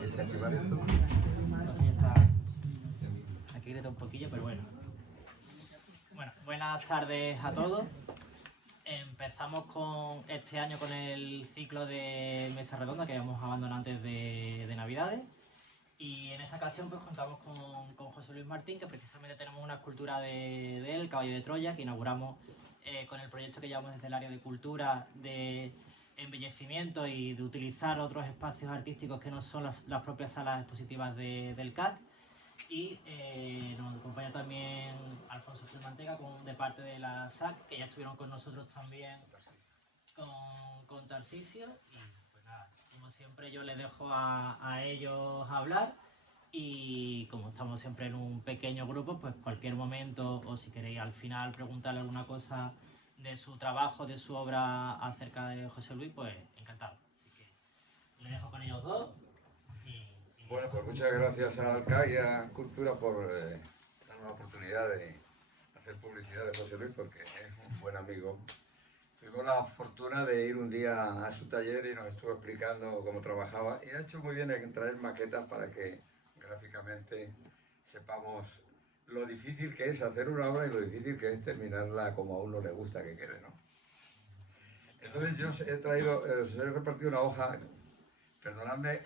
Desactivar esto. Aquí grita un poquillo, pero bueno. Bueno, buenas tardes a todos. Empezamos con este año con el ciclo de mesa redonda que habíamos abandonado antes de Navidades. Y en esta ocasión pues contamos con José Luis Martín, que precisamente tenemos una escultura de él, el Caballo de Troya, que inauguramos con el proyecto que llevamos desde el área de cultura, de embellecimiento y de utilizar otros espacios artísticos que no son las propias salas expositivas del CAT. Y nos acompaña también Alfonso Mantega de parte de la SAC, que ya estuvieron con nosotros también con Tarcisio. Y pues nada, como siempre yo les dejo a ellos hablar, y como estamos siempre en un pequeño grupo, pues cualquier momento, o si queréis al final preguntarle alguna cosa de su trabajo, de su obra acerca de José Luis, pues encantado. Así que les dejo con ellos dos. Bueno, pues muchas gracias a Alca y a Cultura por darnos la oportunidad de hacer publicidad de José Luis, porque es un buen amigo. Tuvimos la fortuna de ir un día a su taller y nos estuvo explicando cómo trabajaba, y ha hecho muy bien en traer maquetas para que gráficamente sepamos lo difícil que es hacer una obra y lo difícil que es terminarla como a uno le gusta que quede, ¿no? Entonces yo os he repartido una hoja, perdonadme,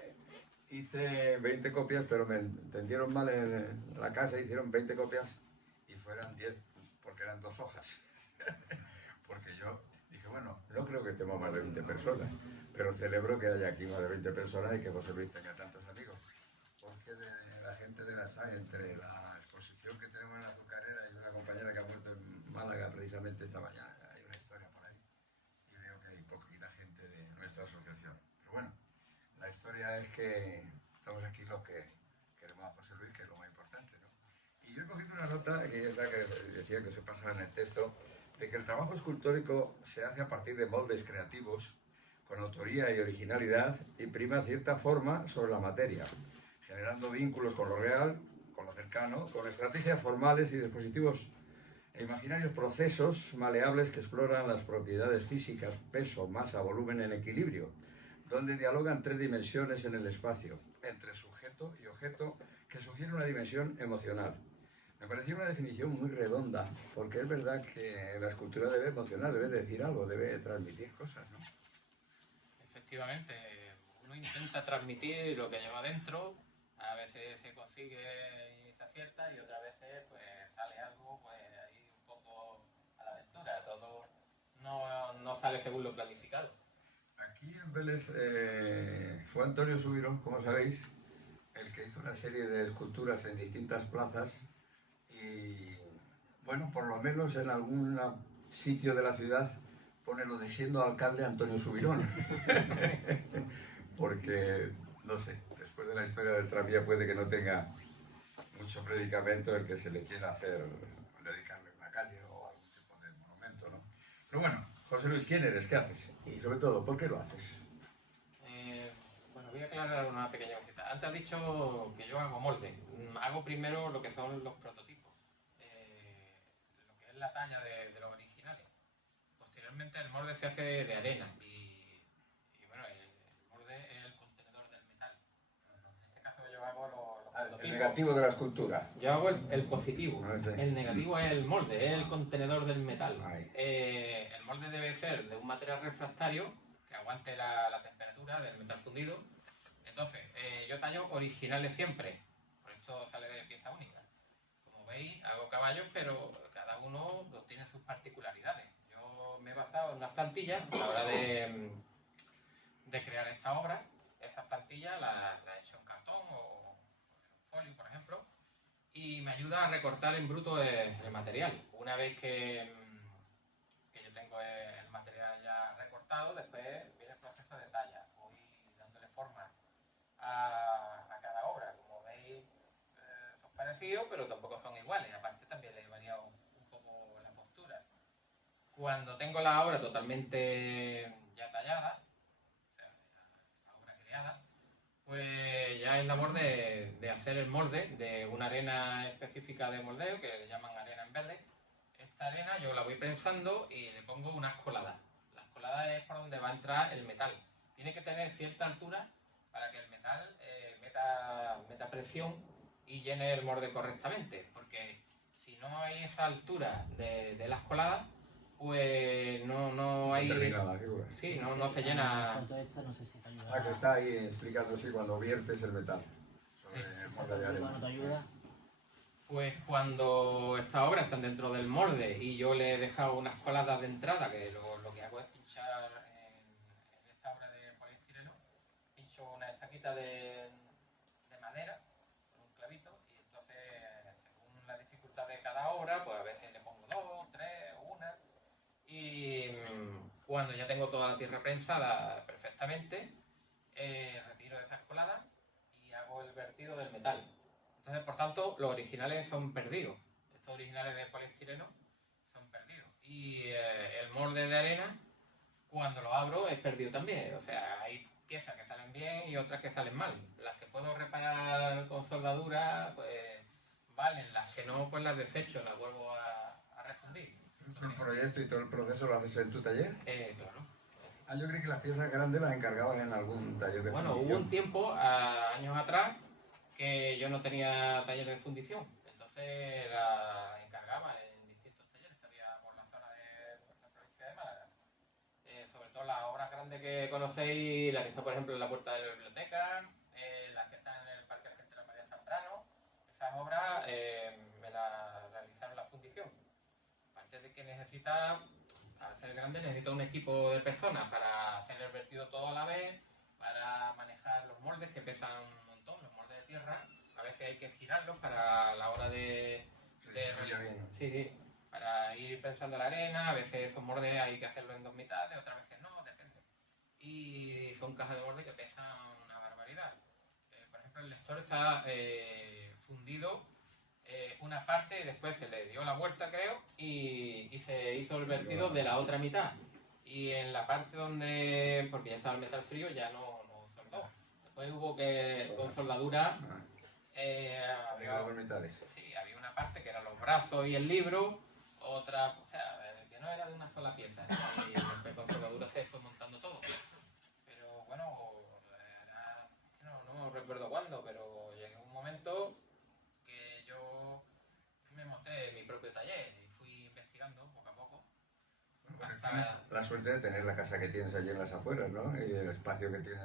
hice 20 copias, pero me entendieron mal en la casa, hicieron 20 copias y fueran 10, porque eran 2 hojas. Porque yo dije, bueno, no creo que estemos más de 20 personas, pero celebro que haya aquí más de 20 personas y que José Luis tenga tantos amigos. Porque de la gente de la SAE, entre la exposición que tenemos en la Azucarera y una compañera que ha muerto en Málaga precisamente esta mañana, hay una historia por ahí. Y veo que hay poquita gente de nuestra asociación. Pero bueno, la historia es que estamos aquí los que queremos a José Luis, que es lo más importante, ¿no? Y yo he cogido una nota, que es la que decía que se pasa en el texto, de que el trabajo escultórico se hace a partir de moldes creativos, con autoría y originalidad, y prima cierta forma sobre la materia, generando vínculos con lo real, con lo cercano, con estrategias formales y dispositivos e imaginarios procesos maleables que exploran las propiedades físicas, peso, masa, volumen en equilibrio, donde dialogan 3 dimensiones en el espacio, entre sujeto y objeto, que sugiere una dimensión emocional. Me pareció una definición muy redonda, porque es verdad que la escultura debe emocionar, debe decir algo, debe transmitir cosas, ¿no? Efectivamente, uno intenta transmitir lo que lleva dentro, a veces se consigue y se acierta, y otras veces pues sale algo pues ahí un poco a la aventura, todo no sale según lo planificado. Aquí en Vélez fue Antonio Subirón, como sabéis, el que hizo una serie de esculturas en distintas plazas, y bueno, por lo menos en algún sitio de la ciudad pone lo de siendo alcalde Antonio Subirón. Porque, no sé, después de la historia del tranvía puede que no tenga mucho predicamento el que se le quiera hacer, dedicarle una calle o algún tipo de monumento, ¿no? Pero bueno, José Luis, ¿quién eres? ¿Qué haces? Y sobre todo, ¿por qué lo haces? Bueno, voy a aclarar una pequeña cosita. Antes has dicho que yo hago molde. Hago primero lo que son los prototipos, lo que es la talla de los originales. Posteriormente el molde se hace de arena y bueno, el molde es el contenedor del metal. En este caso yo hago los prototipos. El negativo de la escultura. Yo hago el positivo. No sé. El negativo es el molde, es el contenedor del metal. El molde debe ser de un material refractario que aguante la temperatura del metal fundido. Entonces, yo tallo originales siempre, por esto sale de pieza única. Como veis, hago caballos, pero cada uno tiene sus particularidades. Yo me he basado en unas plantillas a la hora de crear esta obra. Esas plantillas las he hecho en cartón o en folio, por ejemplo, y me ayuda a recortar en bruto el material. Una vez que yo tengo el material ya recortado, después viene el proceso de talla. Voy dándole forma a cada obra. Como veis, son parecidos, pero tampoco son iguales. Aparte también les he variado un poco la postura. Cuando tengo la obra totalmente ya tallada, o sea, la obra creada, pues ya es labor de hacer el molde de una arena específica de moldeo, que le llaman arena en verde. Esta arena yo la voy prensando y le pongo unas coladas. Las coladas colada es por donde va a entrar el metal. Tiene que tener cierta altura para que el metal meta presión y llene el molde correctamente, porque si no hay esa altura de las coladas, pues no hay... termina la figura. Sí, no se llena... No sé si te ayuda. Que está ahí explicando así cuando viertes el metal. Sobre Sí, el molde de arena. no te ayuda. Pues cuando estas obras están dentro del molde y yo le he dejado unas coladas de entrada, que lo que hago es pinchar en esta obra de poliestireno, pincho una estaquita de madera con un clavito y entonces según la dificultad de cada obra, pues a veces le pongo 2, 3 o 1 y cuando ya tengo toda la tierra prensada perfectamente, retiro esas coladas y hago el vertido del metal. Entonces, por tanto, los originales son perdidos. Estos originales de poliestireno son perdidos. Y el molde de arena, cuando lo abro, es perdido también. O sea, hay piezas que salen bien y otras que salen mal. Las que puedo reparar con soldadura, pues valen. Las que no, pues las desecho, las vuelvo a refundir. ¿El proyecto y todo el proceso lo haces en tu taller? Claro. Yo creí que las piezas grandes las encargabas en algún taller de fundición. Bueno, hubo un tiempo, años atrás, que yo no tenía taller de fundición, entonces la encargaba en distintos talleres que había por la zona de la provincia de Málaga. Sobre todo las obras grandes que conocéis, las que están por ejemplo en la puerta de la biblioteca, las que están en el Parque Central María Zambrano, esas obras me las realizaron la fundición. Aparte de que necesita, al ser grande, necesita un equipo de personas para hacer el vertido todo a la vez, para manejar los moldes que pesan un montón, los moldes de tierra, a veces hay que girarlos para la hora de sí, para ir pensando la arena, a veces esos moldes hay que hacerlo en 2 mitades, otras veces no, depende. Y son cajas de molde que pesan una barbaridad. Por ejemplo, el lector está fundido una parte y después se le dio la vuelta, creo, y se hizo el vertido de la otra mitad. Y en la parte donde, porque ya estaba el metal frío, ya no soldó. Después hubo que, con soldadura, había una parte que eran los brazos y el libro, otra, o sea, que no era de una sola pieza. Y después con soldadura se fue montando todo. Pero bueno, no recuerdo cuándo, pero llegó un momento que yo me monté mi propio taller y fui investigando poco a poco. Tienes la suerte de tener la casa que tienes allí en las afueras, ¿no? Y el espacio que tienes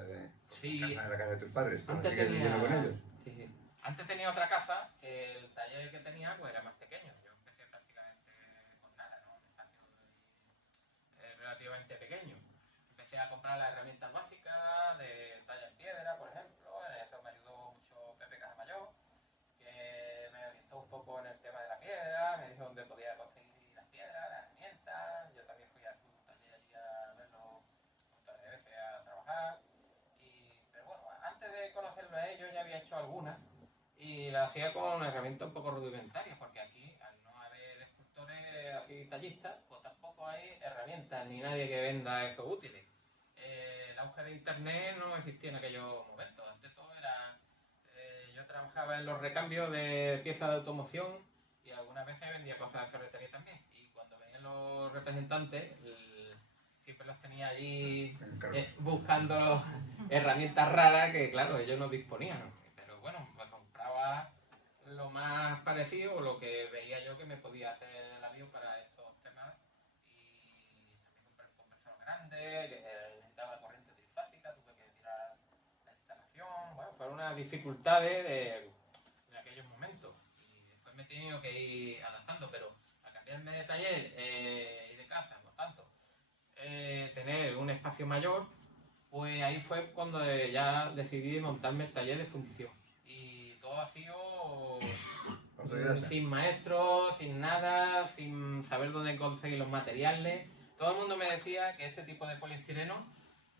en la casa de tus padres. ¿Tú sigues viviendo con ellos? Sí. Antes tenía otra casa, que el taller que tenía pues era más pequeño. Yo empecé prácticamente con nada, ¿no? Un espacio relativamente pequeño. Empecé a comprar las herramientas básicas de talla en piedra, por ejemplo. En eso me ayudó mucho Pepe Casamayor, que me orientó un poco en el tema de la piedra, me dijo dónde podía conseguir las piedras, las herramientas. Yo también fui a su taller allí a verlo un montón de veces a trabajar. Pero bueno, antes de conocerlo a ellos ya había hecho algunas y las hacía con herramientas un poco rudimentarias, porque aquí, al no haber escultores así tallistas, pues tampoco hay herramientas ni nadie que venda esos útiles. El auge de internet no existía en aquellos momentos. Antes todo era... yo trabajaba en los recambios de piezas de automoción y algunas veces vendía cosas de ferretería también. Y cuando venían los representantes, siempre los tenía allí buscando herramientas raras que, claro, ellos no disponían. Pero bueno, me compraba lo más parecido o lo que veía yo que me podía hacer el avión para estos temas. Y también compré un conversor grande, que necesitaba corriente trifásica, tuve que tirar la instalación. Bueno, fueron unas dificultades de aquellos momentos. Y después me he tenido que ir adaptando, pero al cambiarme de taller y de casa, por tanto, tener un espacio mayor, pues ahí fue cuando ya decidí montarme el taller de fundición. Y todo ha sido sin maestro, sin nada, sin saber dónde conseguir los materiales. Todo el mundo me decía que este tipo de poliestireno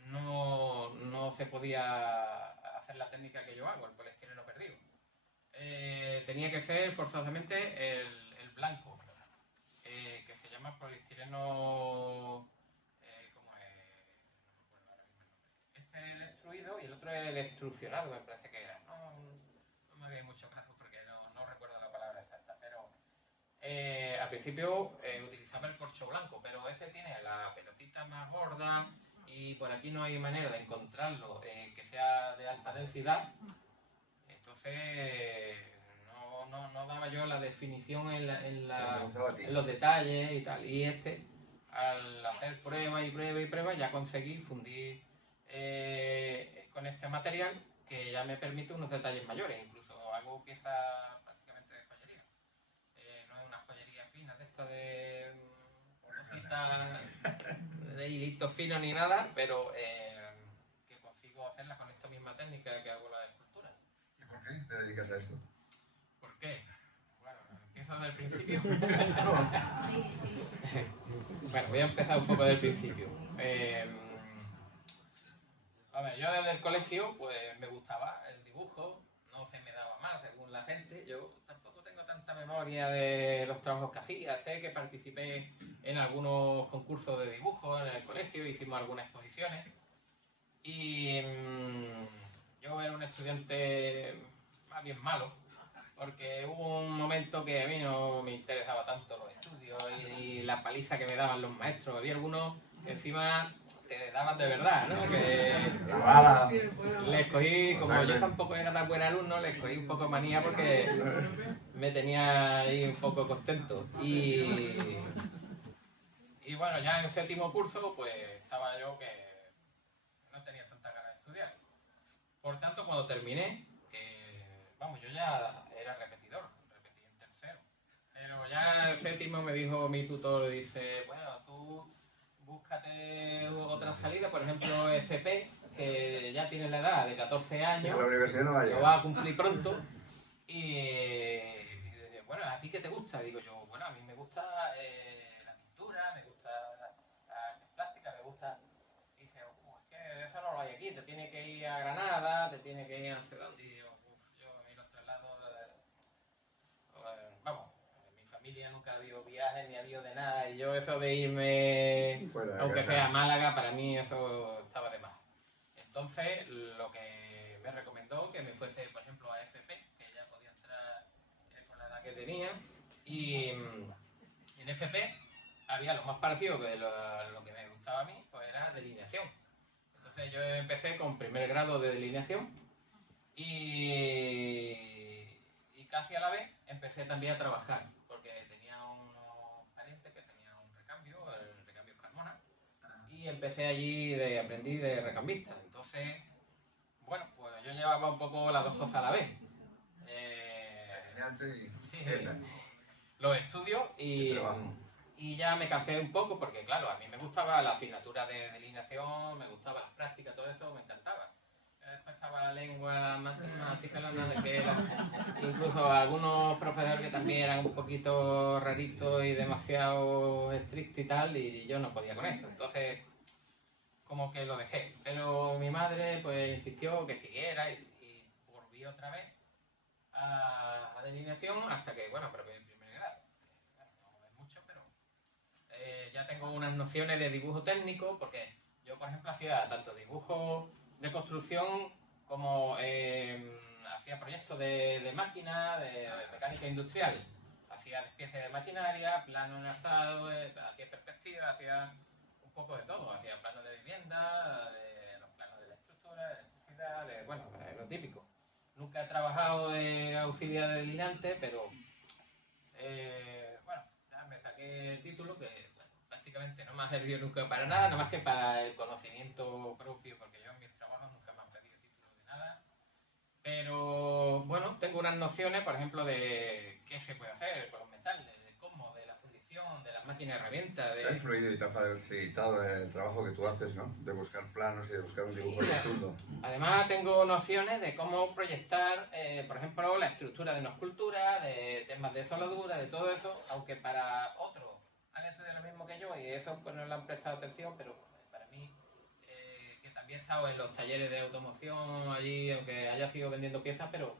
no se podía hacer la técnica que yo hago, el poliestireno perdido. Tenía que ser forzosamente el blanco, que se llama poliestireno... Este es el extruido y el otro es el extrusionado, me parece que era. No me había mucho caso porque no recuerdo la palabra exacta, pero al principio utilizaba el corcho blanco, pero ese tiene la pelotita más gorda y por aquí no hay manera de encontrarlo que sea de alta densidad. Entonces no daba yo la definición en los detalles y tal. Y al hacer prueba y prueba y prueba, ya conseguí fundir con este material que ya me permite unos detalles mayores. Incluso hago piezas prácticamente de joyería. No es una joyería fina de esta de cositas de hilitos finos ni nada, pero que consigo hacerlas con esta misma técnica que hago la escultura. ¿Y por qué te dedicas a esto? ¿Por qué? Bueno, empiezo desde el principio. Bueno, voy a empezar un poco del principio. A ver, yo desde el colegio pues me gustaba el dibujo, no se me daba mal según la gente. Yo tampoco tengo tanta memoria de los trabajos que hacía. Sé que participé en algunos concursos de dibujo en el colegio, hicimos algunas exposiciones. Y yo era un estudiante más bien malo, porque hubo un momento que a mí no me interesaba tanto los estudios y la paliza que me daban los maestros. Había algunos que encima te daban de verdad, ¿no? Que les cogí, como yo tampoco era tan buen alumno, les cogí un poco manía porque me tenía ahí un poco contento. Y bueno, ya en el séptimo curso, pues estaba yo que no tenía tanta ganas de estudiar. Por tanto, cuando terminé, vamos, yo ya era repetidor, repetí en tercero. Pero ya en el séptimo me dijo mi tutor, dice, bueno, tú búscate otra salida, por ejemplo, FP, que ya tienes la edad de 14 años, la universidad no lo vas a cumplir pronto. Y bueno, ¿a ti qué te gusta? Digo yo, bueno, a mí me gusta la pintura, me gusta la arte plástica, me gusta... Y dice, es que eso no lo hay aquí, te tiene que ir a Granada, te tiene que ir a no sé dónde. Y yo y los traslados, vamos, en mi familia nunca ha habido viajes ni ha habido de nada. Y yo eso de irme, aunque sea a Málaga, para mí eso estaba de más. Entonces, lo que me recomendó que me fuese, por ejemplo, a FP, que ya podía entrar con la edad que tenía. Y en FP había lo más parecido que lo que me gustaba a mí, pues era delineación. Entonces yo empecé con primer grado de delineación y casi a la vez empecé también a trabajar, porque tenía unos parientes que tenían un recambio, el recambio Carmona, y empecé allí aprendí de recambista. Entonces, bueno, pues yo llevaba un poco las dos cosas a la vez. Los estudios y ya me cansé un poco porque, claro, a mí me gustaba la asignatura de delineación, me gustaba las prácticas, todo eso me encantaba. Después estaba la lengua, la matemática, la nada que era. Incluso algunos profesores que también eran un poquito raritos y demasiado estrictos y tal, y yo no podía con eso. Entonces, como que lo dejé. Pero mi madre pues insistió que siguiera y volví otra vez a delineación hasta que, bueno, pero en primer grado. Bueno, no es mucho, pero ya tengo unas nociones de dibujo técnico, porque yo, por ejemplo, hacía tanto dibujo de construcción como hacía proyectos de máquina, de mecánica industrial. Hacía despiece de maquinaria, plano en alzado, hacía perspectiva, hacía un poco de todo. Hacía planos de vivienda, de los planos de la estructura, de electricidad, bueno, lo típico. Nunca he trabajado de auxiliar de delineante, pero bueno, ya me saqué el título que bueno, prácticamente no me ha servido nunca para nada, nada más que para el conocimiento propio, porque yo en mis trabajos nunca me han pedido título de nada. Pero bueno, tengo unas nociones, por ejemplo, de qué se puede hacer con los metales, de cómo, de la fundición, de las máquinas herramientas. ¿Te ha influido y te ha facilitado el trabajo que tú haces, ¿no? De buscar planos y de buscar un dibujo profundo. Además tengo nociones de cómo proyectar, por ejemplo, la estructura de una escultura, de temas de soldadura, de todo eso, aunque para otros han estudiado lo mismo que yo y eso pues no le han prestado atención, pero para mí, que también he estado en los talleres de automoción allí, aunque haya sido vendiendo piezas, pero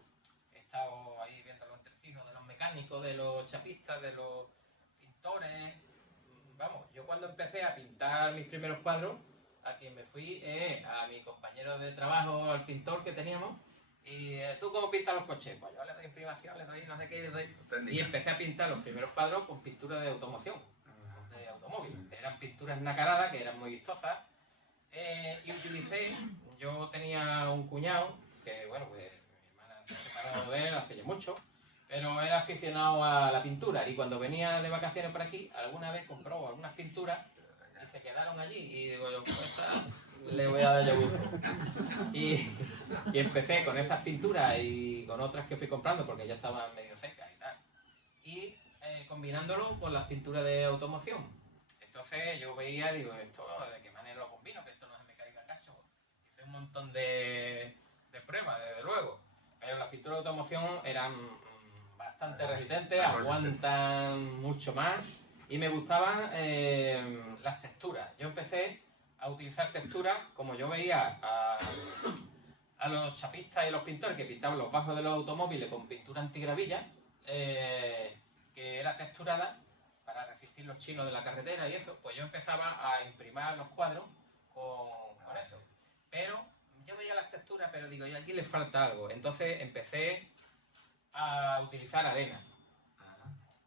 he estado ahí viendo los entresijos de los mecánicos, de los chapistas, de los pintores. Vamos, yo cuando empecé a pintar mis primeros cuadros, a quien me fui a mi compañero de trabajo, al pintor que teníamos, ¿Y tú cómo pintas los coches? Pues yo le doy imprimación, le doy no sé qué, le doy... Técnica. Y empecé a pintar los primeros cuadros con pintura de automoción, de automóvil. Eran pinturas nacaradas, que eran muy vistosas. Y utilicé, yo tenía un cuñado, que bueno, pues mi hermana se separó de él hace ya mucho, pero era aficionado a la pintura y cuando venía de vacaciones por aquí, alguna vez compró algunas pinturas y se quedaron allí y digo yo, pues esta le voy a dar yo uso. Y empecé con esas pinturas y con otras que fui comprando porque ya estaban medio secas y tal. Y combinándolo con las pinturas de automoción. Entonces yo veía, digo, esto de qué manera lo combino, que esto no se me caiga cacho. Hice un montón de pruebas, desde luego. Pero las pinturas de automoción eran bastante resistentes, aguantan mucho más. Y me gustaban las texturas. Yo empecé a utilizar texturas como yo veía a los chapistas y los pintores que pintaban los bajos de los automóviles con pintura antigravilla, que era texturada para resistir los chinos de la carretera y eso, pues yo empezaba a imprimir los cuadros con eso. Pero yo veía las texturas, pero digo, y aquí le falta algo. Entonces empecé a utilizar arena.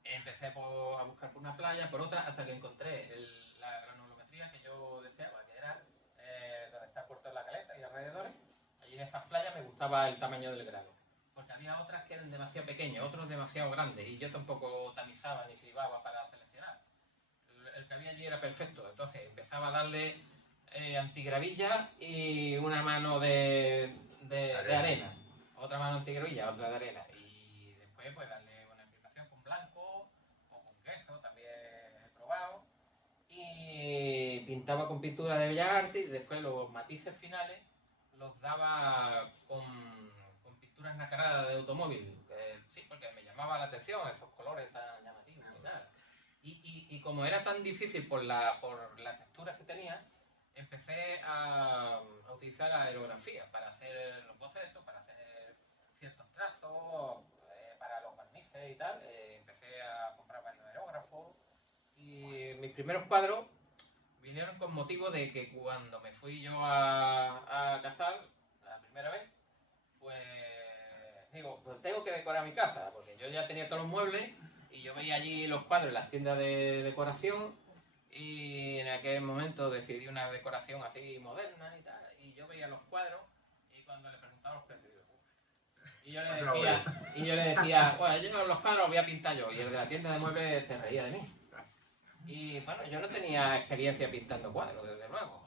Empecé a buscar por una playa, por otra, hasta que encontré la granulometría que yo deseaba, que era donde está Puerto de la Caleta y alrededores. Allí en esas playas me gustaba el tamaño del grano, porque había otras que eran demasiado pequeños, otros demasiado grandes, y yo tampoco tamizaba ni cribaba para seleccionar. El que había allí era perfecto, entonces empezaba a darle antigravilla y una mano de arena, otra mano antigravilla, otra de arena, y después pues darle una imprimación con blanco o con queso, también he probado, y pintaba con pintura de bellas artes y después los matices finales los daba con pinturas nacaradas de automóvil, sí, porque me llamaba la atención esos colores tan llamativos y tal. Y como era tan difícil por las texturas que tenía, empecé a utilizar la aerografía para hacer los bocetos, para hacer ciertos trazos, para los barnices y tal. Empecé a comprar varios aerógrafos y mis primeros cuadros vinieron con motivo de que cuando me fui yo a casar la primera vez, pues digo, pues tengo que decorar mi casa, porque yo ya tenía todos los muebles y yo veía allí los cuadros en las tiendas de decoración y en aquel momento decidí una decoración así moderna y tal, y yo veía los cuadros y cuando le preguntaba los precios, y yo le decía, pues yo los cuadros los voy a pintar yo, y el de la tienda de muebles se reía de mí. Y bueno, yo no tenía experiencia pintando cuadros, desde luego.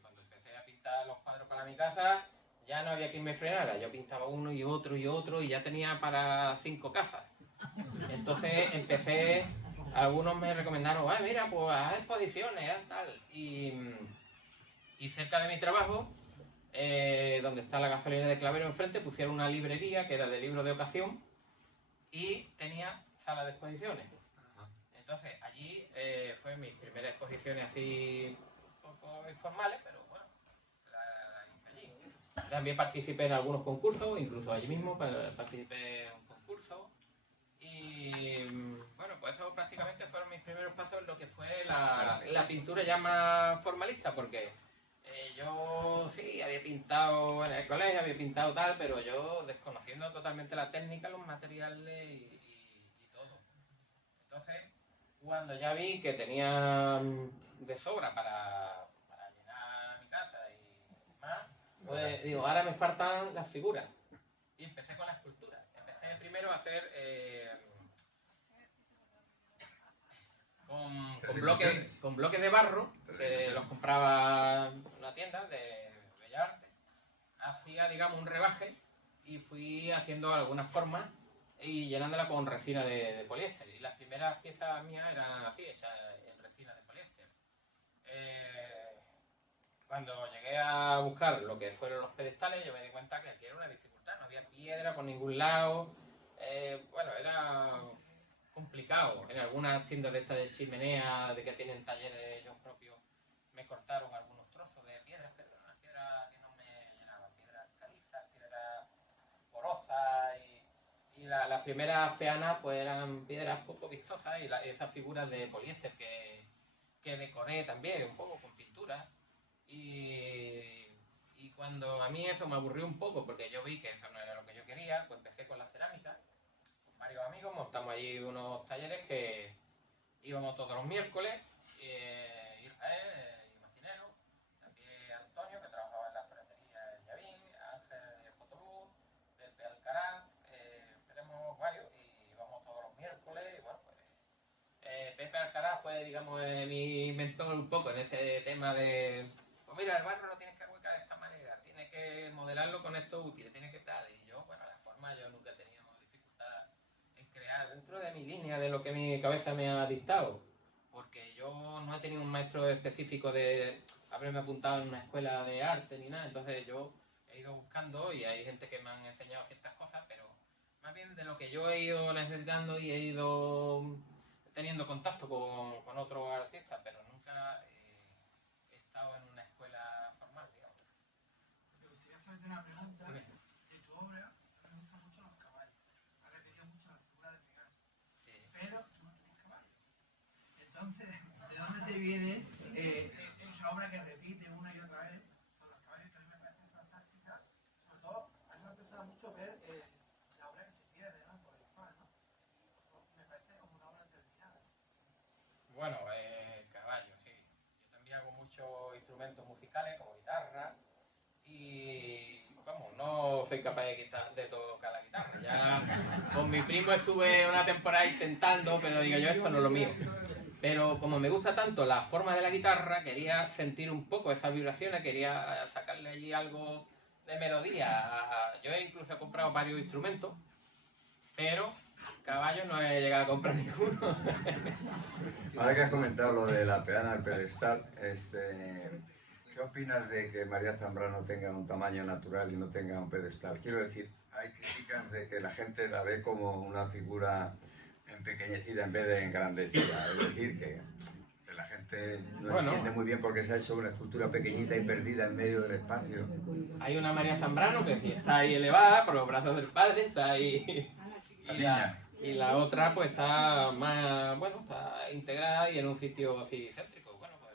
Cuando empecé a pintar los cuadros para mi casa, ya no había quien me frenara. Yo pintaba uno y otro y ya tenía para 5 casas. Entonces empecé, algunos me recomendaron, mira, pues haz exposiciones, haz tal. Y cerca de mi trabajo, donde está la gasolina de Clavero enfrente, pusieron una librería que era de libros de ocasión y tenía sala de exposiciones. Entonces, allí fue mis primeras exposiciones así un poco informales, pero bueno, la hice allí. También participé en algunos concursos, incluso allí mismo participé en un concurso. Y bueno, pues eso prácticamente fueron mis primeros pasos en lo que fue la pintura ya más formalista, porque yo sí había pintado en el colegio, había pintado tal, pero yo desconociendo totalmente la técnica, los materiales y todo. Entonces, cuando ya vi que tenía de sobra para llenar mi casa y más, pues digo, ahora me faltan las figuras. Y empecé con la escultura. Empecé primero a hacer con bloques de barro, que los compraba en una tienda de Bellas Artes. Hacía, digamos, un rebaje y fui haciendo algunas formas y llenándola con resina de poliéster. Y las primeras piezas mías eran así, hechas en resina de poliéster. Cuando llegué a buscar lo que fueron los pedestales, yo me di cuenta que aquí era una dificultad, no había piedra por ningún lado. Bueno, era complicado. En algunas tiendas de estas de chimenea, de que tienen talleres ellos propios, me cortaron algunos trozos de piedras, pero una piedra que no me llenaba, piedras calizas, piedras porosas y las primeras peanas pues eran piedras poco vistosas y esas figuras de poliéster que decoré también un poco con pintura y Y cuando a mí eso me aburrió un poco, porque yo vi que eso no era lo que yo quería, pues empecé con la cerámica. Con varios amigos montamos allí unos talleres que íbamos todos los miércoles. Israel, imaginero, también Antonio, que trabajaba en la ferretería en Llavín, Ángel de Fotoluz, Pepe Alcaraz, tenemos varios y íbamos todos los miércoles. Y bueno, pues Pepe Alcaraz fue, digamos, mi mentor un poco en ese tema de, pues mira, el barro lo tienes que ahuecar de esta manera, tienes que modelarlo con estos útiles, tienes que tal. Y yo, bueno, la forma yo nunca he tenido dificultad en crear dentro de mi línea, de lo que mi cabeza me ha dictado. Porque yo no he tenido un maestro específico de haberme apuntado en una escuela de arte ni nada, entonces yo he ido buscando y hay gente que me han enseñado ciertas cosas, pero más bien de lo que yo he ido necesitando y he ido teniendo contacto con otros artistas, pero nunca he estado en una escuela formal, digamos. Me gustaría hacerte una pregunta. De tu obra, me gustan mucho los caballos. Ha repetido mucho la figura de Picasso. Sí. Pero tú no tienes caballos. Entonces, ¿de dónde te viene esa obra que repite una y otra vez? Son los caballos que a mí me parecen fantásticas. Sobre todo, a mí me apetece mucho ver la obra que se pierde, ¿no? Por el pan, ¿no? Me parece como una obra terminada. Bueno, caballos, sí. Yo también hago muchos instrumentos musicales como guitarra y, vamos, no soy capaz de tocar la guitarra. Ya con mi primo estuve una temporada intentando, pero digo yo, esto no es lo mío. Pero como me gusta tanto la forma de la guitarra, quería sentir un poco esas vibraciones, quería sacarle allí algo de melodía. Yo incluso he comprado varios instrumentos, pero caballos no he llegado a comprar ninguno. Ahora que has comentado lo de la peana al pedestal, ¿qué opinas de que María Zambrano tenga un tamaño natural y no tenga un pedestal? Quiero decir, hay críticas de que la gente la ve como una figura empequeñecida en vez de engrandecida. Es decir, que la gente no entiende muy bien por qué se ha hecho una escultura pequeñita y perdida en medio del espacio. Hay una María Zambrano que sí está ahí elevada por los brazos del padre, está ahí. Y la otra pues está más, bueno, está integrada y en un sitio así céntrico. Bueno, pues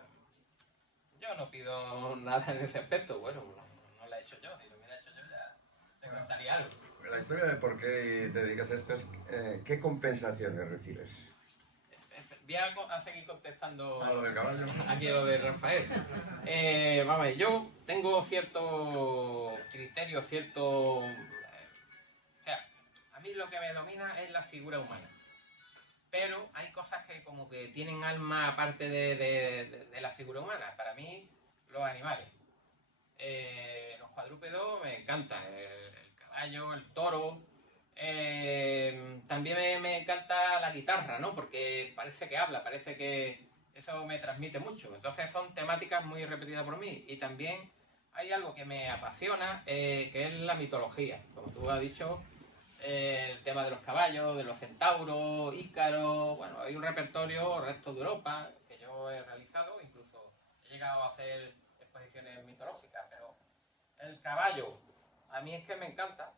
yo no pido nada en ese aspecto. Bueno, no la he hecho yo. Si lo hubiera hecho yo ya te contaría algo. La historia de por qué te dedicas a esto es ¿qué compensaciones recibes? Voy a seguir contestando a lo del caballo. Aquí lo de Rafael. Vamos a ver, yo tengo cierto criterio, o sea, a mí lo que me domina es la figura humana. Pero hay cosas que como que tienen alma aparte de la figura humana. Para mí, los animales. Los cuadrúpedos me encantan. El caballo, el toro. También me encanta la guitarra, ¿no? Porque parece que habla, parece que eso me transmite mucho. Entonces son temáticas muy repetidas por mí. Y también hay algo que me apasiona, que es la mitología. Como tú has dicho, el tema de los caballos, de los centauros, Ícaro. Bueno, hay un repertorio, resto de Europa, que yo he realizado. Incluso he llegado a hacer exposiciones mitológicas. Pero el caballo, a mí es que me encanta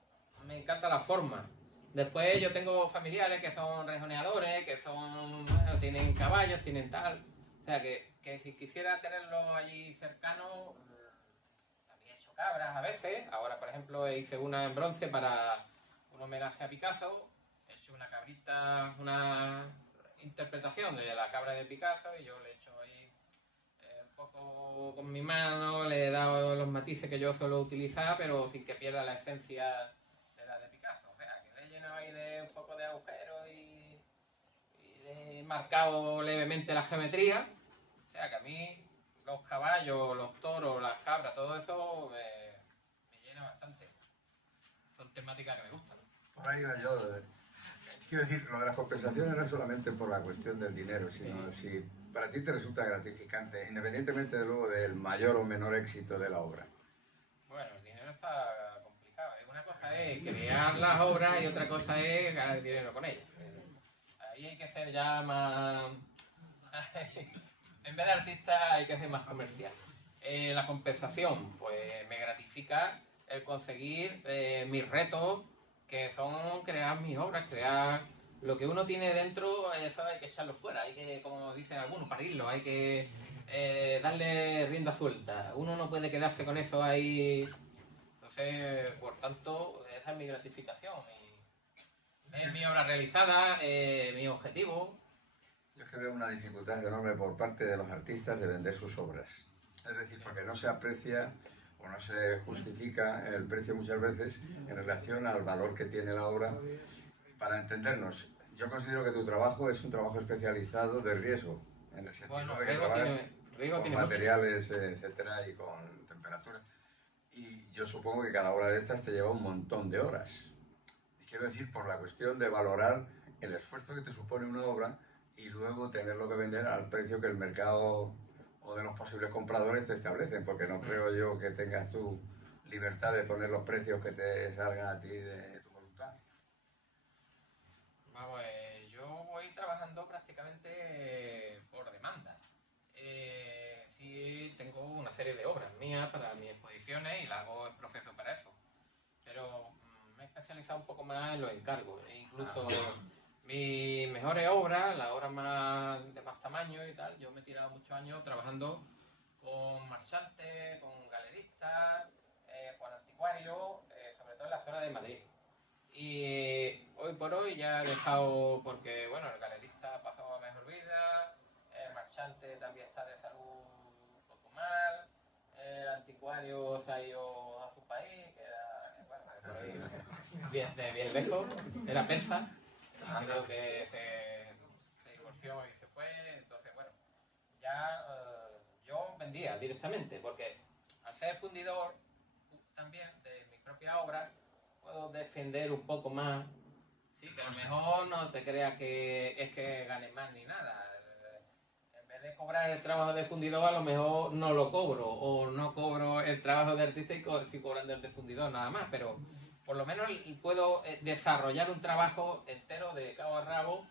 la forma. Después yo tengo familiares que son rejoneadores, que son, bueno, tienen caballos, tienen tal. O sea, que si quisiera tenerlos allí cercanos, también he hecho cabras a veces. Ahora, por ejemplo, hice una en bronce para un homenaje a Picasso. He hecho una cabrita, una interpretación de la cabra de Picasso y yo le he hecho ahí un poco con mi mano, le he dado los matices que yo suelo utilizar, pero sin que pierda la esencia de la de Picasso. O sea, que le he llenado ahí de un poco de agujeros y le he marcado levemente la geometría. O sea, que a mí los caballos, los toros, las cabras, todo eso me llena bastante. Son temáticas que me gustan. Por ahí va yo. Quiero decir, lo de las compensaciones no es solamente por la cuestión del dinero, sino si para ti te resulta gratificante, independientemente de luego del mayor o menor éxito de la obra. Bueno, el dinero está complicado. Una cosa es crear las obras y otra cosa es ganar dinero con ellas. Ahí hay que ser ya más... en vez de artista hay que ser más comercial. La compensación, pues me gratifica el conseguir mis retos, que son crear mis obras, crear lo que uno tiene dentro, eso hay que echarlo fuera, hay que, como dicen algunos, parirlo, hay que darle rienda suelta. Uno no puede quedarse con eso ahí. Entonces, por tanto, esa es mi gratificación. Es mi obra realizada, mi objetivo. Yo es que veo una dificultad enorme por parte de los artistas de vender sus obras. Es decir, porque no se aprecia o no se justifica el precio muchas veces en relación al valor que tiene la obra. Para entendernos, yo considero que tu trabajo es un trabajo especializado de riesgo, en el sentido de que trabajas con materiales, etcétera, y con temperaturas. Y yo supongo que cada obra de estas te lleva un montón de horas. Y quiero decir, por la cuestión de valorar el esfuerzo que te supone una obra y luego tenerlo que vender al precio que el mercado o de los posibles compradores te establecen, porque no creo yo que tengas tu libertad de poner los precios que te salgan a ti de tu voluntad. Vamos, yo voy trabajando prácticamente por demanda. Sí, tengo una serie de obras mías para mis exposiciones y las hago profesor para eso. Pero me he especializado un poco más en los encargos. E incluso mis mejores obras, las obras de más tamaño y tal, yo me he tirado muchos años trabajando con marchantes, con galeristas, con anticuarios, sobre todo en la zona de Madrid. Y hoy por hoy ya he dejado, porque bueno, el galerista ha pasado a mejor vida, el marchante también está de salud un poco mal, el anticuario se ha ido a su país, que era, bueno, por ahí, de bien lejos, era persa, y creo que se divorció y se fue, entonces bueno, ya yo vendía directamente, porque al ser fundidor también de mi propia obra, puedo defender un poco más. Sí, que a lo mejor no te creas que es que gane más ni nada. En vez de cobrar el trabajo de fundidor, a lo mejor no lo cobro, o no cobro el trabajo de artista y estoy cobrando el de fundidor nada más, pero por lo menos puedo desarrollar un trabajo entero de cabo a rabo,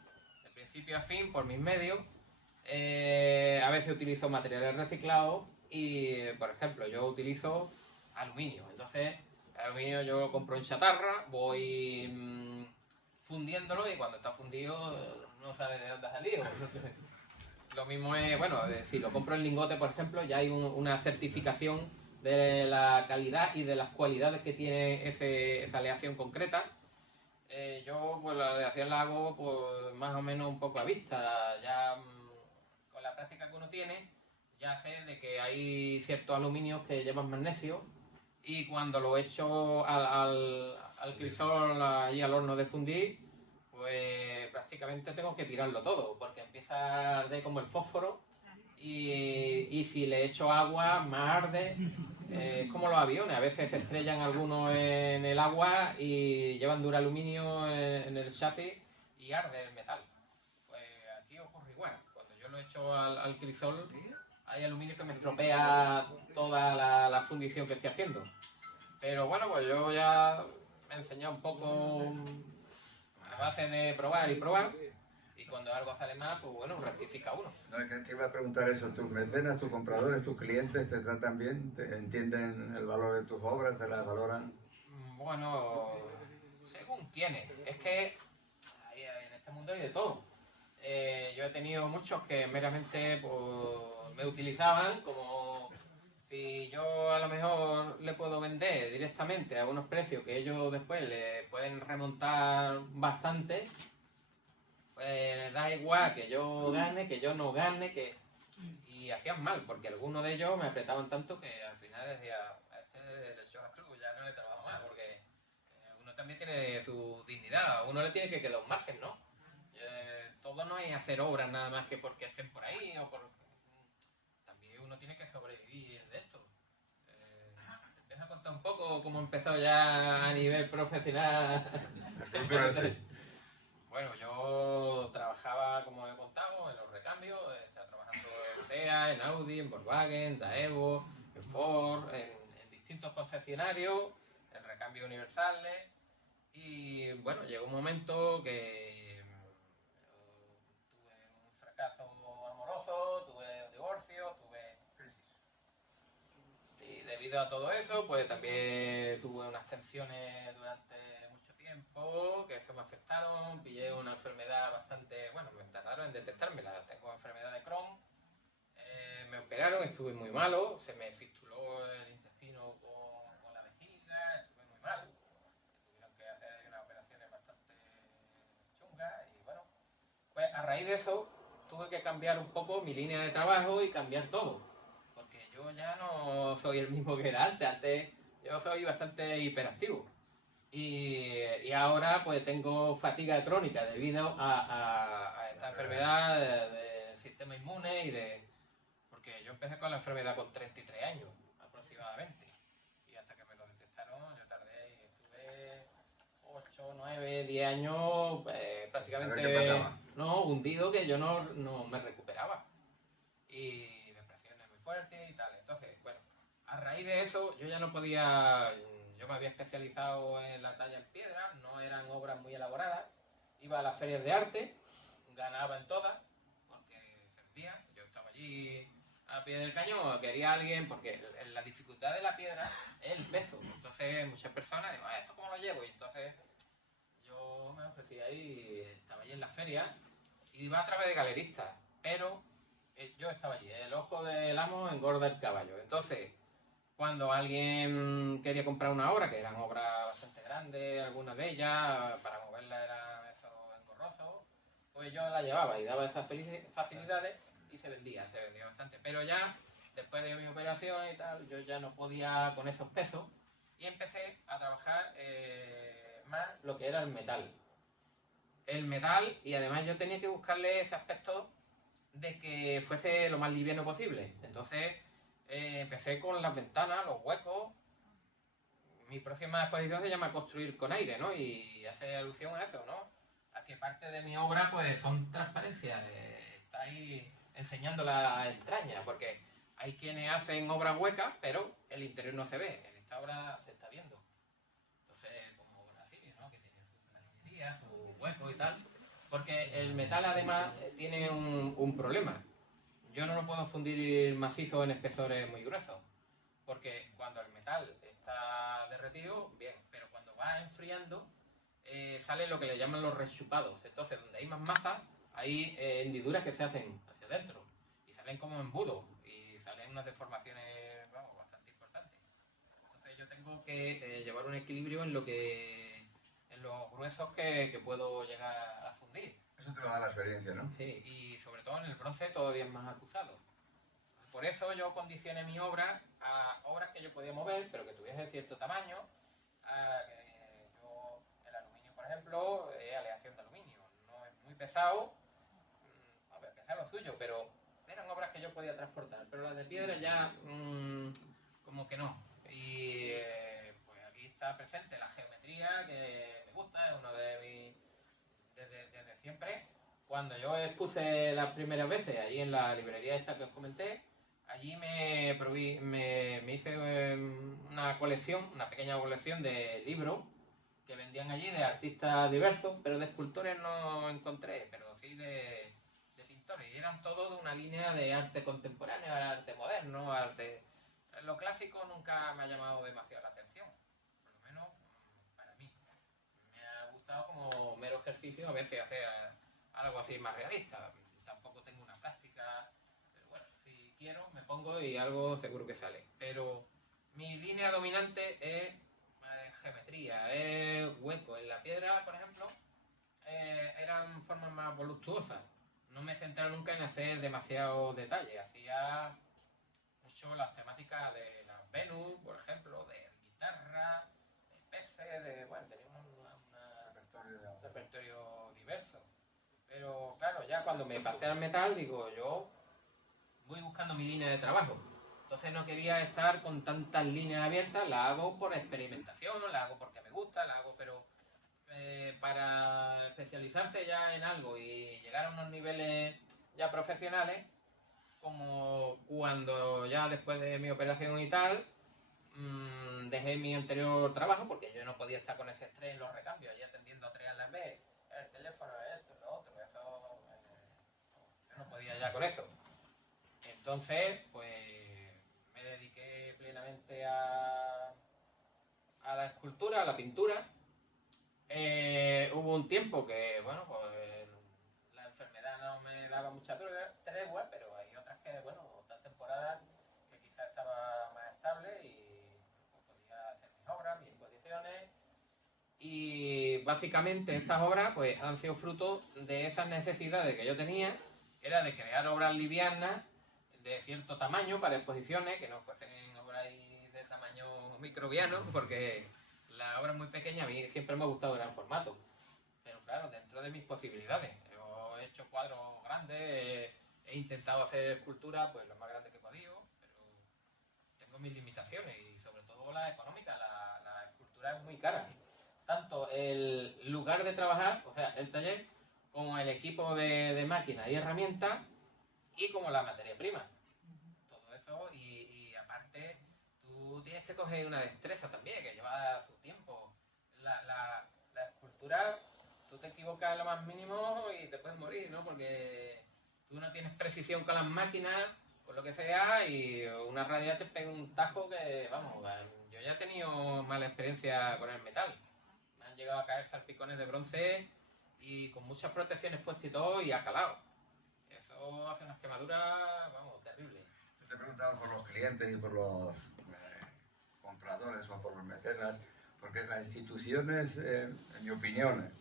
de principio a fin, por mis medios. A veces utilizo materiales reciclados y, por ejemplo, yo utilizo aluminio. Entonces, el aluminio yo lo compro en chatarra, voy fundiéndolo y cuando está fundido no sabes de dónde ha salido. Lo mismo es, bueno, si lo compro en lingote, por ejemplo, ya hay una certificación de la calidad y de las cualidades que tiene esa aleación concreta. Yo pues la aleación la hago pues, más o menos un poco a vista, ya con la práctica que uno tiene, ya sé de que hay ciertos aluminios que llevan magnesio y cuando lo echo al crisol y al horno de fundir, pues prácticamente tengo que tirarlo todo, porque empieza a arder como el fósforo y si le echo agua, más arde. Es como los aviones, a veces se estrellan algunos en el agua y llevan duraluminio en el chasis y arde el metal. Pues aquí ocurre igual, cuando yo lo echo al crisol, hay aluminio que me estropea toda la fundición que estoy haciendo. Pero bueno, pues yo ya me he enseñado un poco a base de probar y probar. Y cuando algo sale mal, pues bueno, rectifica uno. No, es que te iba a preguntar eso. ¿Tus mecenas, tus compradores, tus clientes te tratan bien? ¿Te entienden el valor de tus obras? ¿Te las valoran? Bueno, según quiénes. Es que en este mundo hay de todo. Yo he tenido muchos que meramente pues, me utilizaban como si yo a lo mejor le puedo vender directamente a unos precios que ellos después le pueden remontar bastante, pues da igual que yo gane, que yo no gane, y hacían mal, porque algunos de ellos me apretaban tanto que al final decía, a este le echó la cruz, ya no le trabajo más, porque uno también tiene su dignidad, a uno le tiene que quedar un margen, ¿no? Todo no es hacer obras nada más que porque estén por ahí o por... También uno tiene que sobrevivir de esto. ¿Te dejo contar un poco cómo empezó ya a nivel profesional? Bueno, yo trabajaba, como he contado, en los recambios, estaba trabajando en SEA, en Audi, en Volkswagen, en Daewoo, en Ford, en distintos concesionarios, en recambios universales. Y bueno, llegó un momento que tuve un fracaso amoroso, tuve un divorcio, y debido a todo eso, pues también tuve unas tensiones durante mucho tiempo tiempo que eso me afectaron, pillé una enfermedad bastante, bueno, me tardaron en detectármela, tengo enfermedad de Crohn, me operaron, estuve muy malo, se me fistuló el intestino con la vejiga, estuve muy mal, tuvieron que hacer unas operaciones bastante chungas y bueno, pues a raíz de eso tuve que cambiar un poco mi línea de trabajo y cambiar todo, porque yo ya no soy el mismo que era antes yo soy bastante hiperactivo. Y ahora pues tengo fatiga crónica debido a esta enfermedad del sistema inmune porque yo empecé con la enfermedad con 33 años aproximadamente. Y hasta que me lo detectaron yo tardé y estuve 8, 9, 10 años prácticamente hundido que yo no me recuperaba. Y depresiones muy fuertes y tal. Entonces, bueno, a raíz de eso yo ya no podía... Yo me había especializado en la talla en piedra, no eran obras muy elaboradas. Iba a las ferias de arte, ganaba en todas, porque se vendía. Yo estaba allí a pie del cañón, quería a alguien, porque la dificultad de la piedra es el peso. Entonces muchas personas digo, ¿esto cómo lo llevo? Y entonces yo me ofrecía y estaba allí en la feria, iba a través de galeristas, pero yo estaba allí, el ojo del amo engorda el caballo. Entonces, cuando alguien quería comprar una obra, que eran obras bastante grandes, algunas de ellas, para moverla eran esos engorrosos, pues yo la llevaba y daba esas facilidades y se vendía bastante. Pero ya, después de mi operación y tal, yo ya no podía con esos pesos y empecé a trabajar más lo que era el metal. El metal, y además yo tenía que buscarle ese aspecto de que fuese lo más liviano posible. Entonces empecé con las ventanas, los huecos. Mi próxima exposición se llama Construir con aire, ¿no? Y hace alusión a eso, ¿no? A que parte de mi obra pues son transparencias. Está ahí enseñando la entraña, porque hay quienes hacen obras huecas, pero el interior no se ve. En esta obra se está viendo. Entonces, como obra así, ¿no? Que tiene sus galerías, sus huecos y tal. Porque el metal además tiene un problema. Yo no lo puedo fundir macizo en espesores muy gruesos, porque cuando el metal está derretido, bien, pero cuando va enfriando, sale lo que le llaman los rechupados. Entonces, donde hay más masa, hay hendiduras que se hacen hacia adentro y salen como embudos y salen unas deformaciones, vamos, bastante importantes. Entonces, yo tengo que llevar un equilibrio en los gruesos que puedo llegar a fundir. Eso te lo da la experiencia, ¿no? Sí, y sobre todo en el bronce todavía es más acusado. Por eso yo condicioné mi obra a obras que yo podía mover, pero que tuviese cierto tamaño. El aluminio, por ejemplo, es aleación de aluminio. No es muy pesado, a ver, pesado lo suyo, pero eran obras que yo podía transportar. Pero las de piedra ya, como que no. Y pues aquí está presente la geometría, que me gusta, es uno de mis... Desde siempre. Cuando yo expuse las primeras veces allí en la librería esta que os comenté, allí me hice una colección, una pequeña colección de libros que vendían allí de artistas diversos, pero de escultores no encontré, pero sí de pintores. Y eran todos de una línea de arte contemporáneo, arte moderno, arte... Lo clásico nunca me ha llamado demasiado la atención, por lo menos para mí. Me ha gustado como mero ejercicio a veces hacer algo así más realista. Tampoco tengo una práctica, pero bueno, si quiero me pongo y algo seguro que sale. Pero mi línea dominante es geometría, es hueco. En la piedra, por ejemplo, eran formas más voluptuosas. No me he centrado nunca en hacer demasiados detalles. Hacía mucho las temáticas de las Venus, por ejemplo, de guitarra, de peces, bueno, tenía un repertorio diverso. Pero claro, ya cuando me pasé al metal, digo, yo voy buscando mi línea de trabajo. Entonces no quería estar con tantas líneas abiertas, la hago por experimentación, la hago porque me gusta, la hago, pero para especializarse ya en algo y llegar a unos niveles ya profesionales, como cuando ya después de mi operación y tal, dejé mi anterior trabajo porque yo no podía estar con ese estrés en los recambios, allí atendiendo a 3 a la vez, el teléfono, esto, lo otro, eso, yo no podía ya con eso. Entonces, pues me dediqué plenamente a la escultura, a la pintura. Hubo un tiempo que, bueno, pues la enfermedad no me daba mucha tregua, pero hay otras que, bueno, otras temporadas que quizás estaba más estable y pues, podía hacer mis obras, mis exposiciones. Y básicamente estas obras pues han sido fruto de esas necesidades que yo tenía, que era de crear obras livianas de cierto tamaño para exposiciones, que no fuesen obras de tamaño microbiano, porque la obra muy pequeña a mí siempre me ha gustado el gran formato. Pero claro, dentro de mis posibilidades. Yo he hecho cuadros grandes, he intentado hacer esculturas pues lo más grande que he podido, pero tengo mis limitaciones y sobre todo la económica. La escultura es muy cara. Tanto el lugar de trabajar, o sea, el taller, como el equipo de máquinas y herramientas, y como la materia prima. Todo eso, y aparte, tú tienes que coger una destreza también, que lleva su tiempo. La escultura, tú te equivocas en lo más mínimo y te puedes morir, ¿no? Porque tú no tienes precisión con las máquinas, con lo que sea, y una radial te pega un tajo que, vamos, yo ya he tenido mala experiencia con el metal. Me han llegado a caer salpicones de bronce y con muchas protecciones puestas y todo, y ha calado. Eso hace unas quemaduras, vamos, terribles. Yo te preguntaba por los clientes y por los compradores o por los mecenas, porque las instituciones, en mi opinión,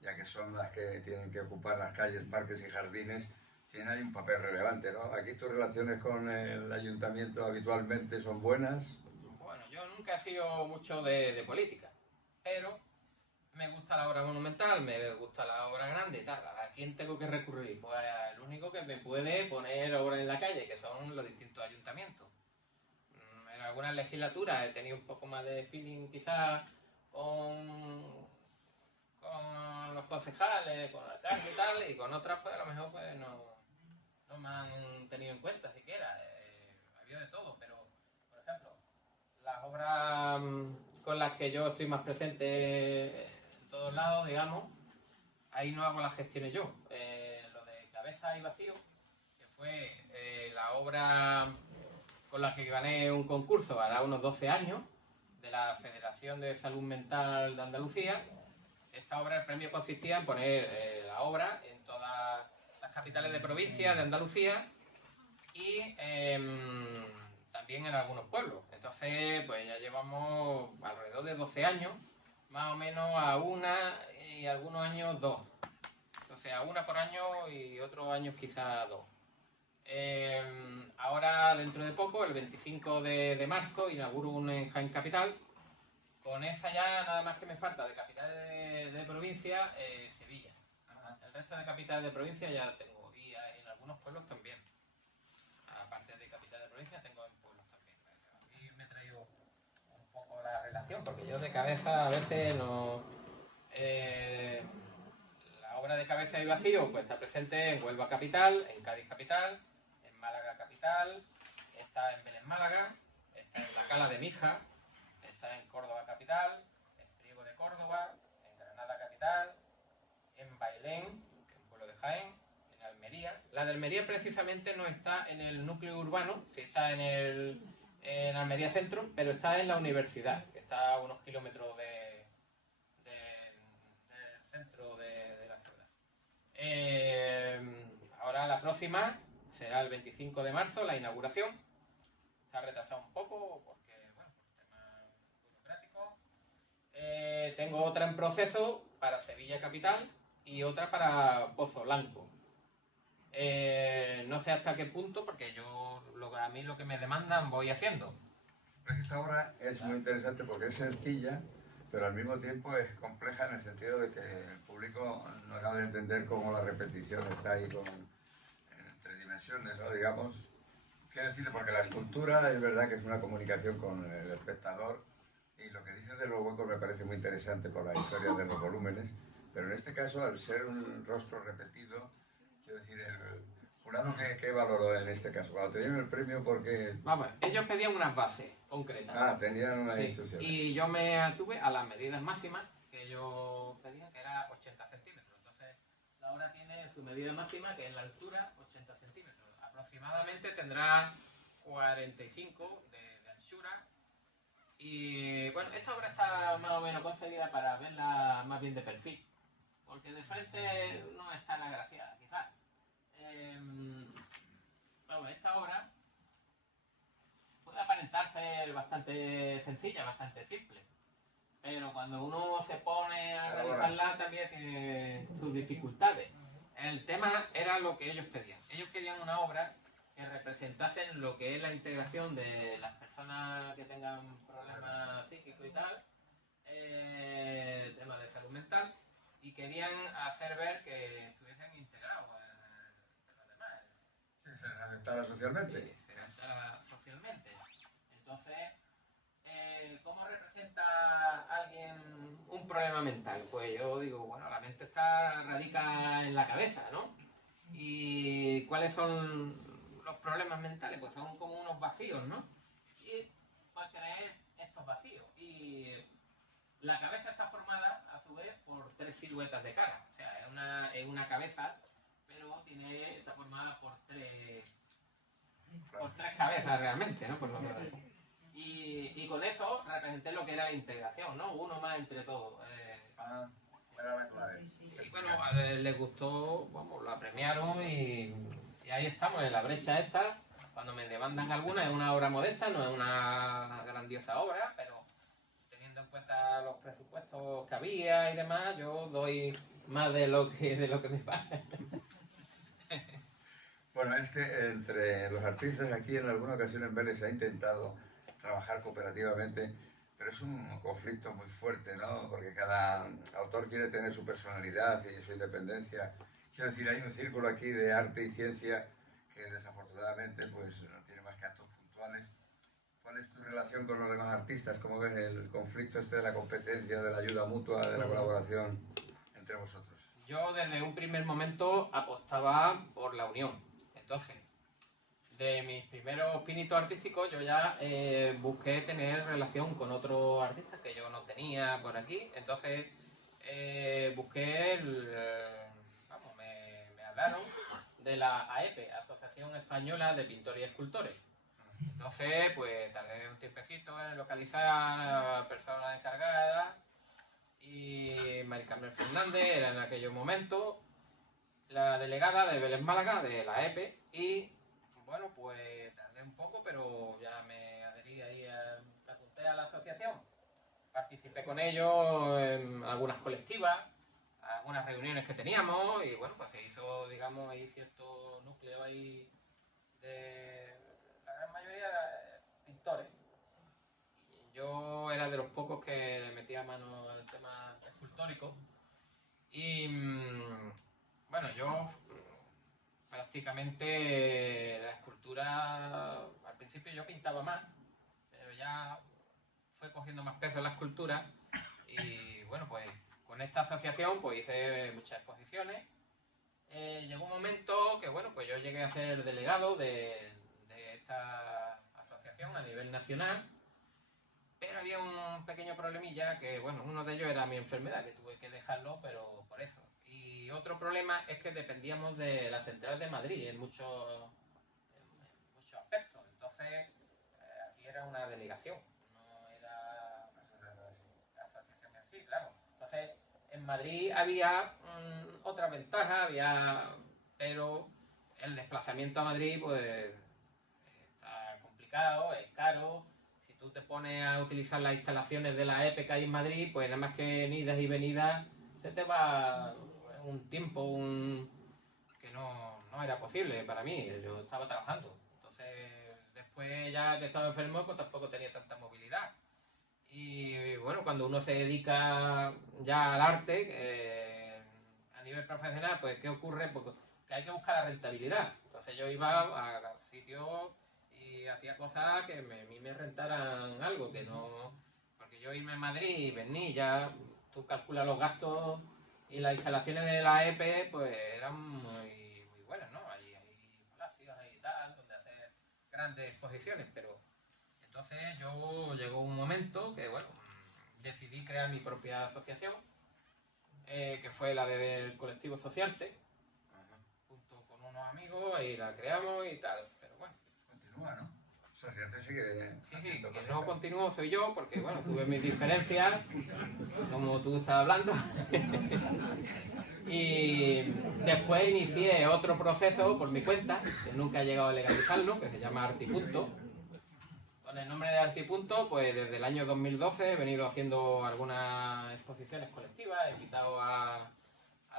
ya que son las que tienen que ocupar las calles, parques y jardines, tienen ahí un papel relevante, ¿no? Aquí tus relaciones con el ayuntamiento habitualmente son buenas. Bueno, yo nunca he sido mucho de política, pero me gusta la obra monumental, me gusta la obra grande y tal. ¿A quién tengo que recurrir? Pues al único que me puede poner obra en la calle, que son los distintos ayuntamientos. En algunas legislaturas he tenido un poco más de feeling quizás con los concejales, con el alcalde y tal, y con otras pues a lo mejor pues no me han tenido en cuenta siquiera. Había de todo, pero por ejemplo, las obras con las que yo estoy más presente en todos lados, digamos, ahí no hago las gestiones yo. Lo de Cabeza y Vacío, que fue la obra con la que gané un concurso hará unos 12 años, de la Federación de Salud Mental de Andalucía. Esta obra, el premio consistía en poner la obra en todas las capitales de provincia de Andalucía y también en algunos pueblos. Entonces, pues ya llevamos alrededor de 12 años, más o menos a una y algunos años dos. Entonces, a una por año y otros años quizás dos. Ahora, dentro de poco, el 25 de marzo, inauguro un en Jaén Capital. Con esa ya nada más que me falta de capital de provincia, Sevilla. El resto de capital de provincia ya tengo, y en algunos pueblos también. Aparte de capital de provincia, tengo en pueblos también. Y me he traído un poco la relación, porque yo de cabeza a veces no... la obra de Cabeza y Vacío pues está presente en Huelva Capital, en Cádiz Capital, en Málaga Capital, está en Vélez Málaga, está en la Cala de Mija, está en Córdoba Capital, en Priego de Córdoba, en Granada Capital, en Bailén, que es un pueblo de Jaén, en Almería. La de Almería precisamente no está en el núcleo urbano, sí está en Almería Centro, pero está en la universidad, que está a unos kilómetros del centro de la ciudad. Ahora la próxima será el 25 de marzo, la inauguración. Se ha retrasado un poco porque, bueno, por temas burocráticos. Tengo otra en proceso para Sevilla Capital y otra para Pozo Blanco. No sé hasta qué punto, porque a mí lo que me demandan voy haciendo. Esta obra es muy interesante porque es sencilla, pero al mismo tiempo es compleja en el sentido de que el público no acaba de entender cómo la repetición está ahí en tres dimensiones, ¿no? Digamos. Quiero decir, porque la escultura es verdad que es una comunicación con el espectador, y lo que dices de los huecos me parece muy interesante por la historia de los volúmenes, pero en este caso, al ser un rostro repetido, quiero decir, el jurado ¿qué valoró en este caso? Cuando te dieron el premio, porque... Vamos, ellos pedían unas bases concretas. Ah, tenían unas sí, instrucciones. Y yo me atuve a las medidas máximas que ellos pedían, que era 80 centímetros. Entonces, la obra tiene su medida máxima, que es la altura, 80 centímetros. Aproximadamente tendrá 45 de anchura Y bueno, esta obra está más o menos concebida para verla más bien de perfil, porque de frente no es tan agraciada, quizás. Bueno, esta obra puede aparentar ser bastante sencilla, bastante simple, pero cuando uno se pone a realizarla también tiene sus dificultades. El tema era lo que ellos pedían. Ellos querían una obra que representasen lo que es la integración de las personas que tengan problemas psíquicos y tal, temas de salud mental, y querían hacer ver que estuviesen integrados en los demás. Sí, se les aceptara socialmente. Sí, se aceptara socialmente. Entonces, ¿cómo representa alguien un problema mental? Pues yo digo, bueno, la mente radica en la cabeza, ¿no? ¿Y cuáles son los problemas mentales? Pues son como unos vacíos, ¿no? Y pues creer estos vacíos. Y la cabeza está formada, a su vez, por 3 siluetas de cara. O sea, es una cabeza, pero está formada por tres cabezas realmente, ¿no? Por lo menos. Y con eso representé lo que era la integración, ¿no? Uno más entre todos. Era la clave. Y bueno, les gustó, vamos, la premiaron y ahí estamos, en la brecha esta. Cuando me demandan alguna, es una obra modesta, no es una grandiosa obra, pero teniendo en cuenta los presupuestos que había y demás, yo doy más de lo que me pagan. Bueno, es que entre los artistas aquí en alguna ocasión en Vélez se ha intentado trabajar cooperativamente, pero es un conflicto muy fuerte, ¿no? Porque cada autor quiere tener su personalidad y su independencia. Quiero decir, hay un círculo aquí de arte y ciencia que desafortunadamente pues no tiene más que actos puntuales. ¿Cuál es tu relación con los demás artistas? ¿Cómo ves el conflicto este de la competencia, de la ayuda mutua, de la colaboración entre vosotros? Yo desde un primer momento apostaba por la unión. Entonces, de mis primeros pinitos artísticos, yo ya busqué tener relación con otros artistas que yo no tenía por aquí. Entonces, busqué, me hablaron de la AEP, Asociación Española de Pintores y Escultores. Entonces, pues tardé un tiempecito en localizar a la persona encargada, y Mari Carmen Fernández era en aquellos momentos la delegada de Vélez Málaga de la EPE, y bueno, pues tardé un poco, pero ya me adherí ahí, me apunté a la asociación, participé con ellos en algunas colectivas, algunas reuniones que teníamos, y bueno, pues se hizo, digamos, ahí cierto núcleo ahí de la gran mayoría pintores. Yo era de los pocos que le metía mano al tema escultórico. Y bueno, yo prácticamente la escultura, al principio yo pintaba más, pero ya fue cogiendo más peso la escultura. Y bueno, pues con esta asociación pues hice muchas exposiciones. Llegó un momento que bueno, pues yo llegué a ser delegado de esta asociación a nivel nacional. Pero había un pequeño problemilla que, bueno, uno de ellos era mi enfermedad, que tuve que dejarlo, pero por eso. Y otro problema es que dependíamos de la Central de Madrid en muchos aspectos. Entonces, aquí era una delegación, no era la asociación en sí, claro. Entonces, en Madrid había otras ventajas, pero el desplazamiento a Madrid, pues, está complicado, es caro. Tú te pones a utilizar las instalaciones de la EPE que hay en Madrid, pues nada más que en idas y venidas se te va un tiempo que no era posible para mí. Yo estaba trabajando. Entonces, después ya que estaba enfermo, pues tampoco tenía tanta movilidad. Y bueno, cuando uno se dedica ya al arte, a nivel profesional, pues ¿qué ocurre? Pues que hay que buscar la rentabilidad. Entonces yo iba a sitios y hacía cosas que a mí me rentaran algo, que no... Porque yo irme a Madrid y venir, ya tú calculas los gastos, y las instalaciones de la EPE pues eran muy buenas, ¿no? Hay palacios y tal, donde hacer grandes exposiciones, pero entonces llegó un momento que, bueno, decidí crear mi propia asociación, que fue la del colectivo Sociarte, junto con unos amigos, y la creamos y tal, pero bueno. Continúa, ¿no? Eso es cierto, sí que... Sí, que no continúo soy yo, porque bueno, tuve mis diferencias, como tú estabas hablando. Y después inicié otro proceso por mi cuenta, que nunca he llegado a legalizarlo, que se llama Artipunto. Con el nombre de Artipunto, pues desde el año 2012 he venido haciendo algunas exposiciones colectivas, he invitado a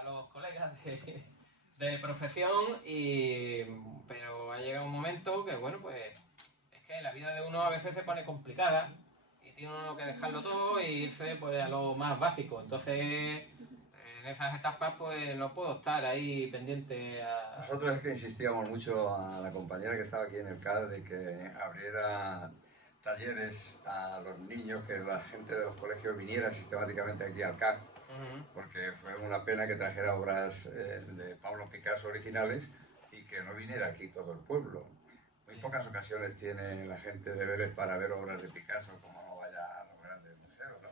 los colegas de profesión, pero ha llegado un momento que, bueno, pues es que la vida de uno a veces se pone complicada y tiene uno que dejarlo todo e irse pues a lo más básico. Entonces, en esas etapas pues no puedo estar ahí pendiente a... Nosotros es que insistíamos mucho a la compañera que estaba aquí en el CAD de que abriera talleres a los niños, que la gente de los colegios viniera sistemáticamente aquí al CAD, porque fue una pena que trajera obras de Pablo Picasso originales y que no viniera aquí todo el pueblo. Muy pocas ocasiones tiene la gente de Vélez para ver obras de Picasso, como no vaya a los grandes museos, ¿no?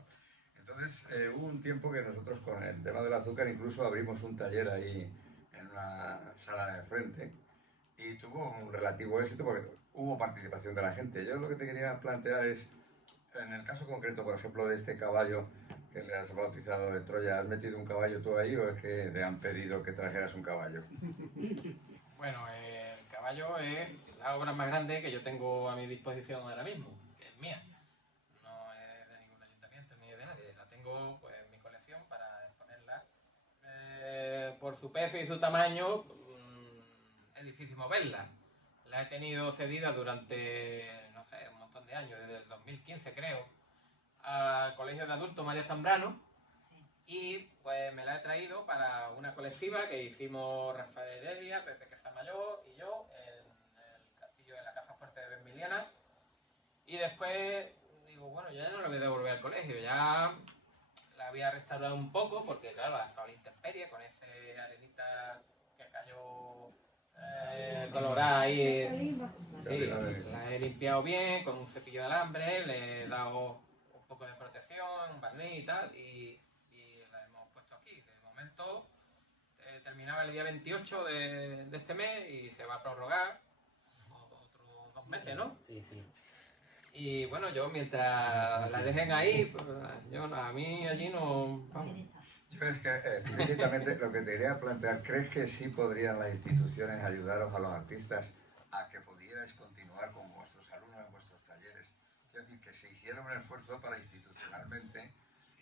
Entonces hubo un tiempo que nosotros con el tema del azúcar incluso abrimos un taller ahí en una sala de frente y tuvo un relativo éxito porque hubo participación de la gente. Yo lo que te quería plantear es, en el caso concreto, por ejemplo, de este caballo que le has bautizado de Troya, ¿has metido un caballo tú ahí o es que te han pedido que trajeras un caballo? Bueno, el caballo es la obra más grande que yo tengo a mi disposición ahora mismo, que es mía. No es de ningún ayuntamiento ni de nadie. La tengo pues, en mi colección para exponerla. Por su peso y su tamaño es difícil moverla. La he tenido cedida durante, no sé, un montón de años, desde el 2015 creo, al Colegio de Adultos María Zambrano. Y pues me la he traído para una colectiva que hicimos Rafael Heredia, Pepe Quesamayor y yo en el castillo de la Casa Fuerte de Benmiliana. Y después digo, bueno, ya no la voy a devolver al colegio, ya la había restaurado un poco porque claro, ha estado la intemperie con ese arenita que cayó colorada ahí. Sí, la he limpiado bien con un cepillo de alambre, le he dado un poco de protección, un barniz y tal, y la hemos puesto aquí. De momento terminaba el día 28 de este mes y se va a prorrogar otros 2 meses, ¿no? Sí, sí. Y bueno, yo mientras la dejen ahí, pues, a mí allí no... Vamos. Yo es que explícitamente lo que te quería plantear, ¿crees que sí podrían las instituciones ayudaros a los artistas a que pudierais continuar con vuestros alumnos en vuestros talleres? Es decir, que se hiciera un esfuerzo para institucionalmente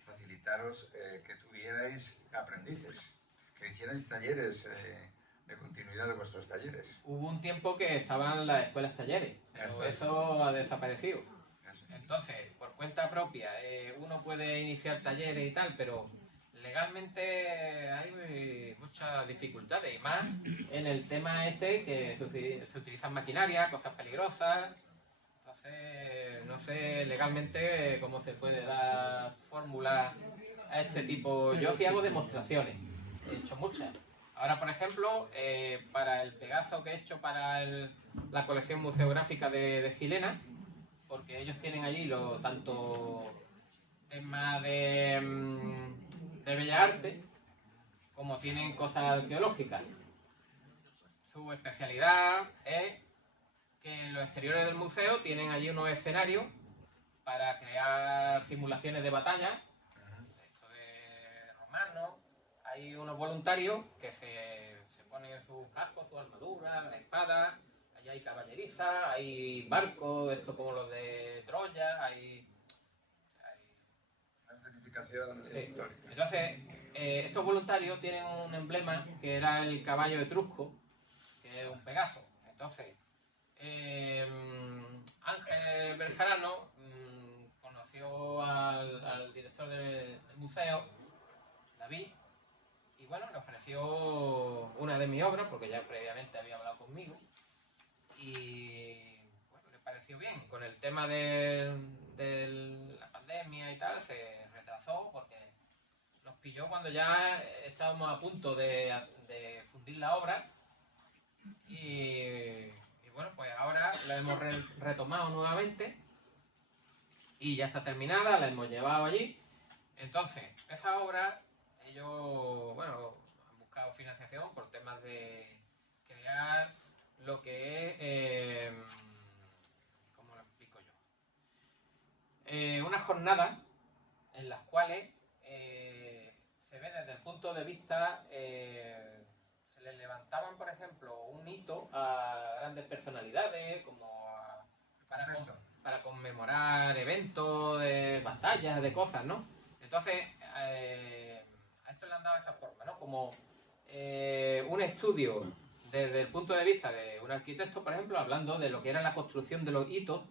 facilitaros que tuvierais aprendices, que hicierais talleres de continuidad de vuestros talleres. Hubo un tiempo que estaban las escuelas talleres, pero eso ha desaparecido. Entonces, por cuenta propia, uno puede iniciar talleres y tal, pero legalmente hay muchas dificultades, y más en el tema este que se utilizan maquinaria, cosas peligrosas. Entonces, no sé legalmente cómo se puede dar fórmula a este tipo. Yo sí hago demostraciones, he hecho muchas. Ahora, por ejemplo, para el Pegaso que he hecho para la colección museográfica de Gilena, porque ellos tienen allí tanto temas de Bellas Artes como tienen cosas arqueológicas. Su especialidad es que en los exteriores del museo tienen allí unos escenarios para crear simulaciones de batalla, esto de romanos. Hay unos voluntarios que se ponen sus cascos, su armadura, la espada. Allí hay caballeriza, hay barcos, esto como los de Troya, hay Una certificación histórica. Entonces, estos voluntarios tienen un emblema que era el caballo etrusco, que es un Pegaso. Entonces, Ángel Berjarano conoció al director del museo, David, y bueno, le ofreció una de mis obras, porque ya previamente había hablado conmigo, y bueno, le pareció bien. Con el tema de la pandemia y tal, se retrasó porque nos pilló cuando ya estábamos a punto de fundir la obra, y bueno, pues ahora la hemos retomado nuevamente y ya está terminada, la hemos llevado allí. Entonces, esa obra, ellos, bueno, han buscado financiación por temas de crear lo que es, ¿cómo unas jornadas en las cuales se ve desde el punto de vista, se les levantaban, por ejemplo, un hito a grandes personalidades, como para conmemorar eventos, de batallas, de cosas, ¿no? Entonces, a esto le han dado esa forma, ¿no? Como un estudio desde el punto de vista de un arquitecto, por ejemplo, hablando de lo que era la construcción de los hitos,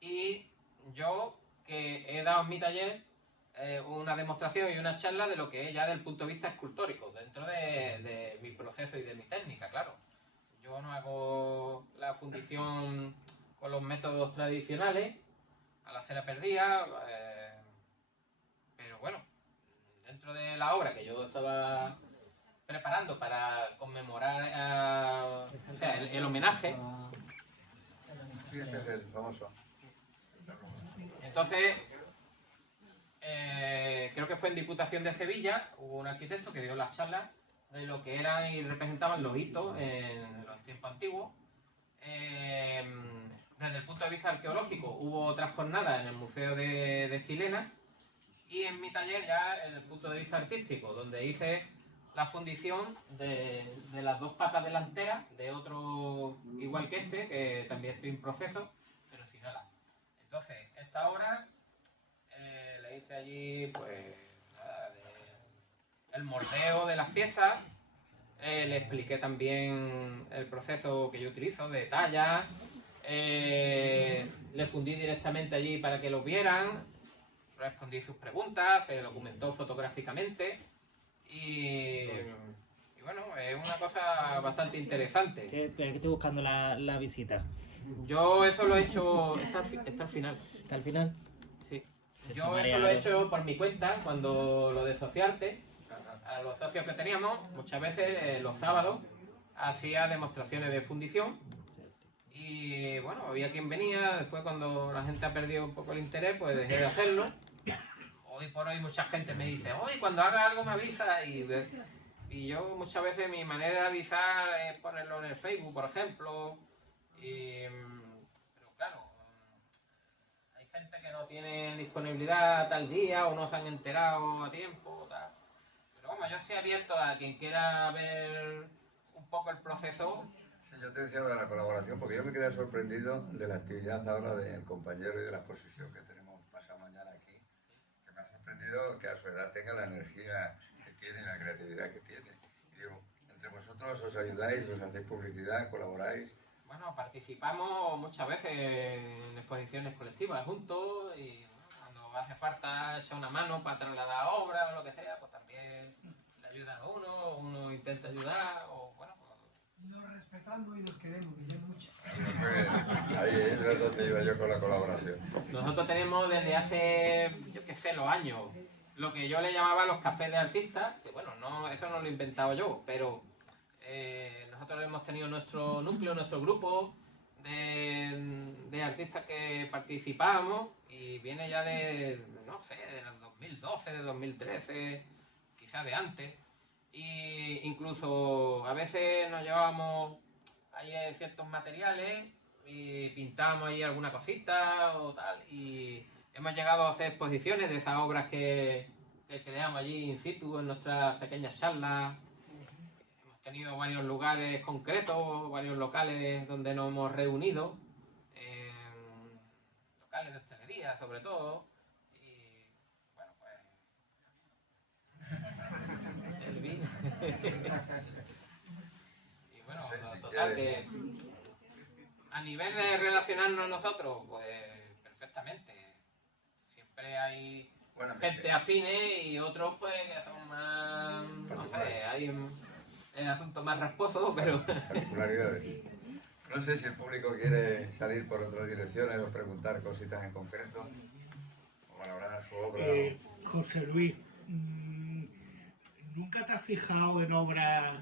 y yo que he dado en mi taller una demostración y una charla de lo que es ya del punto de vista escultórico, dentro de mi proceso y de mi técnica, claro. Yo no hago la fundición con los métodos tradicionales, a la cera perdida, pero bueno, dentro de la obra que yo estaba preparando para conmemorar o sea, el homenaje. Sí, este es el famoso. Entonces, creo que fue en Diputación de Sevilla, hubo un arquitecto que dio las charlas de lo que eran y representaban los hitos en los tiempos antiguos. Desde el punto de vista arqueológico hubo otras jornadas en el Museo de Gilena, y en mi taller ya en el punto de vista artístico, donde hice la fundición de las dos patas delanteras de otro igual que este, que también estoy en proceso, pero sin ala. Entonces, esta obra le hice allí, pues, nada, el moldeo de las piezas, le expliqué también el proceso que yo utilizo de talla, le fundí directamente allí para que lo vieran, respondí sus preguntas, se documentó fotográficamente y bueno, es una cosa bastante interesante. ¿Qué estoy buscando la visita? Yo eso lo he hecho, está al final. ¿Está al final? Sí. Yo eso lo he hecho por mi cuenta, cuando lo de Sociarte, a los socios que teníamos, muchas veces los sábados hacía demostraciones de fundición y bueno, había quien venía, después cuando la gente ha perdido un poco el interés, pues dejé de hacerlo. Hoy por hoy mucha gente me dice, oye, cuando haga algo me avisa, y yo muchas veces mi manera de avisar es ponerlo en el Facebook, por ejemplo, pero claro, hay gente que no tiene disponibilidad tal día o no se han enterado a tiempo, tal. Pero vamos, yo estoy abierto a quien quiera ver un poco el proceso. Sí, yo te decía de la colaboración, porque yo me quedé sorprendido de la actividad ahora del compañero y de la exposición que tenemos pasado mañana aquí, que me ha sorprendido que a su edad tenga la energía que tiene y la creatividad que tiene. Y digo, entre vosotros os ayudáis, os hacéis publicidad, colaboráis. Bueno, participamos muchas veces en exposiciones colectivas juntos y bueno, cuando hace falta echar una mano para trasladar obras o lo que sea, pues también le ayudan a uno intenta ayudar o bueno. Nos respetamos y nos queremos, que ya mucho. Ahí es donde iba yo con la colaboración. Nosotros tenemos desde hace, yo qué sé, los años, lo que yo le llamaba los cafés de artistas, que bueno, no, eso no lo he inventado yo, pero nosotros hemos tenido nuestro núcleo, nuestro grupo de artistas que participamos y viene ya de, no sé, de 2012, de 2013, quizás de antes. Y incluso a veces nos llevábamos ahí ciertos materiales y pintábamos ahí alguna cosita o tal, y hemos llegado a hacer exposiciones de esas obras que creamos allí in situ en nuestras pequeñas charlas. Hemos tenido varios lugares concretos, varios locales donde nos hemos reunido, locales de hostelería sobre todo, y bueno, pues el vino. Y bueno, total que a nivel de relacionarnos nosotros, pues perfectamente. Siempre hay gente afines y otros pues que son más, no sé, hay el asunto más rasposo, pero... Particularidades. No sé si el público quiere salir por otras direcciones o preguntar cositas en concreto o valorar su obra. José Luis, ¿nunca te has fijado en obras?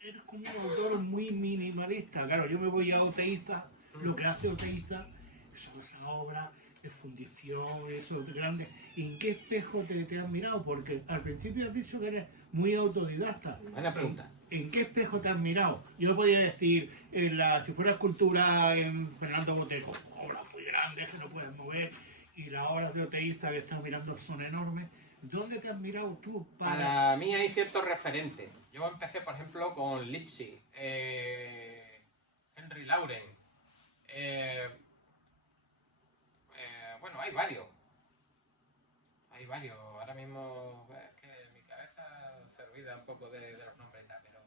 Eres como un autor muy minimalista. Claro, yo me voy a Oteiza, lo que hace Oteiza son esas obras de fundición, eso de grande. ¿En qué espejo te has mirado? Porque al principio has dicho que eres muy autodidacta. Buena pregunta. ¿En qué espejo te has mirado? Yo podría decir, si fuera escultura en Fernando Boteco, obras muy grandes que no puedes mover, Y las obras de Oteiza que estás mirando son enormes. ¿Dónde te has mirado tú Para mí hay ciertos referentes. Yo empecé, por ejemplo, con Lipsy, Henry Lauren. Bueno, hay varios. Hay varios. Ahora mismo es que mi cabeza se olvida un poco de los nombres y tal, pero...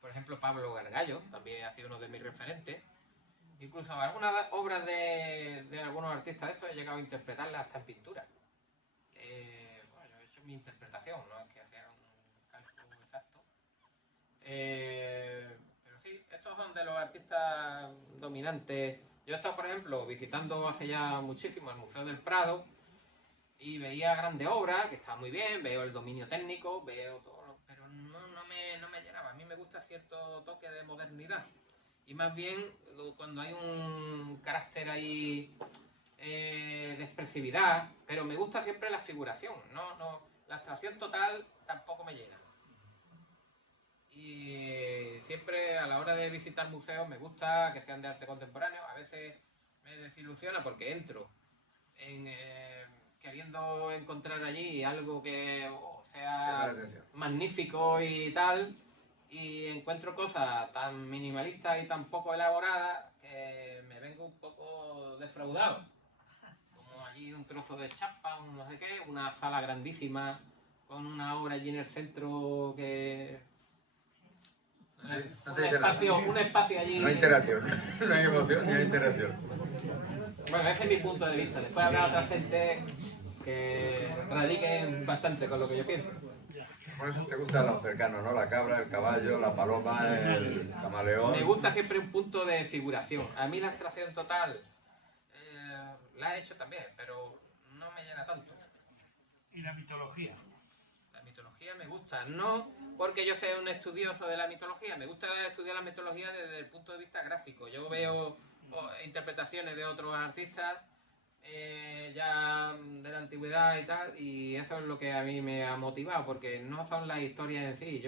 Por ejemplo, Pablo Gargallo también ha sido uno de mis referentes. Incluso algunas obras de algunos artistas de estos he llegado a interpretarlas hasta en pintura. Bueno, yo he hecho mi interpretación, no es que sea un cálculo exacto. Pero sí, estos son de los artistas dominantes. Yo he estado, por ejemplo, visitando hace ya muchísimo el Museo del Prado y veía grandes obras, que está muy bien, veo el dominio técnico, veo todo, pero no me llenaba. A mí me gusta cierto toque de modernidad. Y más bien cuando hay un carácter ahí de expresividad, pero me gusta siempre la figuración, la abstracción total tampoco me llena. Y siempre a la hora de visitar museos me gusta que sean de arte contemporáneo. A veces me desilusiona porque entro queriendo encontrar allí algo que sea magnífico y tal, y encuentro cosas tan minimalistas y tan poco elaboradas que me vengo un poco defraudado. Como allí un trozo de chapa, un no sé qué, una sala grandísima con una obra allí en el centro que... un espacio allí... No hay interacción, no hay emoción ni hay interacción. Bueno, ese es mi punto de vista. Después habrá otra gente que radiquen bastante con lo que yo pienso. Por eso te gusta lo cercano, ¿no? La cabra, el caballo, la paloma, el camaleón. Me gusta siempre un punto de figuración. A mí la abstracción total la he hecho también, pero no me llena tanto. ¿Y la mitología? La mitología me gusta, no porque yo sea un estudioso de la mitología, me gusta estudiar la mitología desde el punto de vista gráfico. Yo veo interpretaciones de otros artistas ya de la antigüedad y tal, y eso es lo que a mí me ha motivado, porque no son las historias en sí.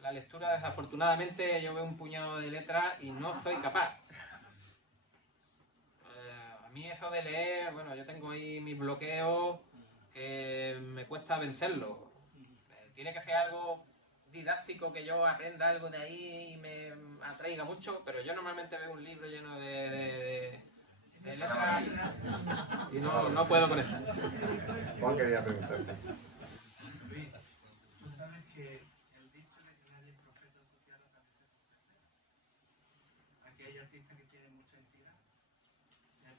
La lectura, desafortunadamente, yo veo un puñado de letras y no soy capaz. A mí eso de leer, bueno, yo tengo ahí mis bloqueos que me cuesta vencerlos. Tiene que ser algo didáctico, que yo aprenda algo de ahí y me atraiga mucho, pero yo normalmente veo un libro lleno de letras y no puedo con eso. Juan quería preguntarte. Luis, tú sabes que el dicho de que nadie es profeta en su tierra también se cumple. Aquí hay artistas que tienen mucha entidad,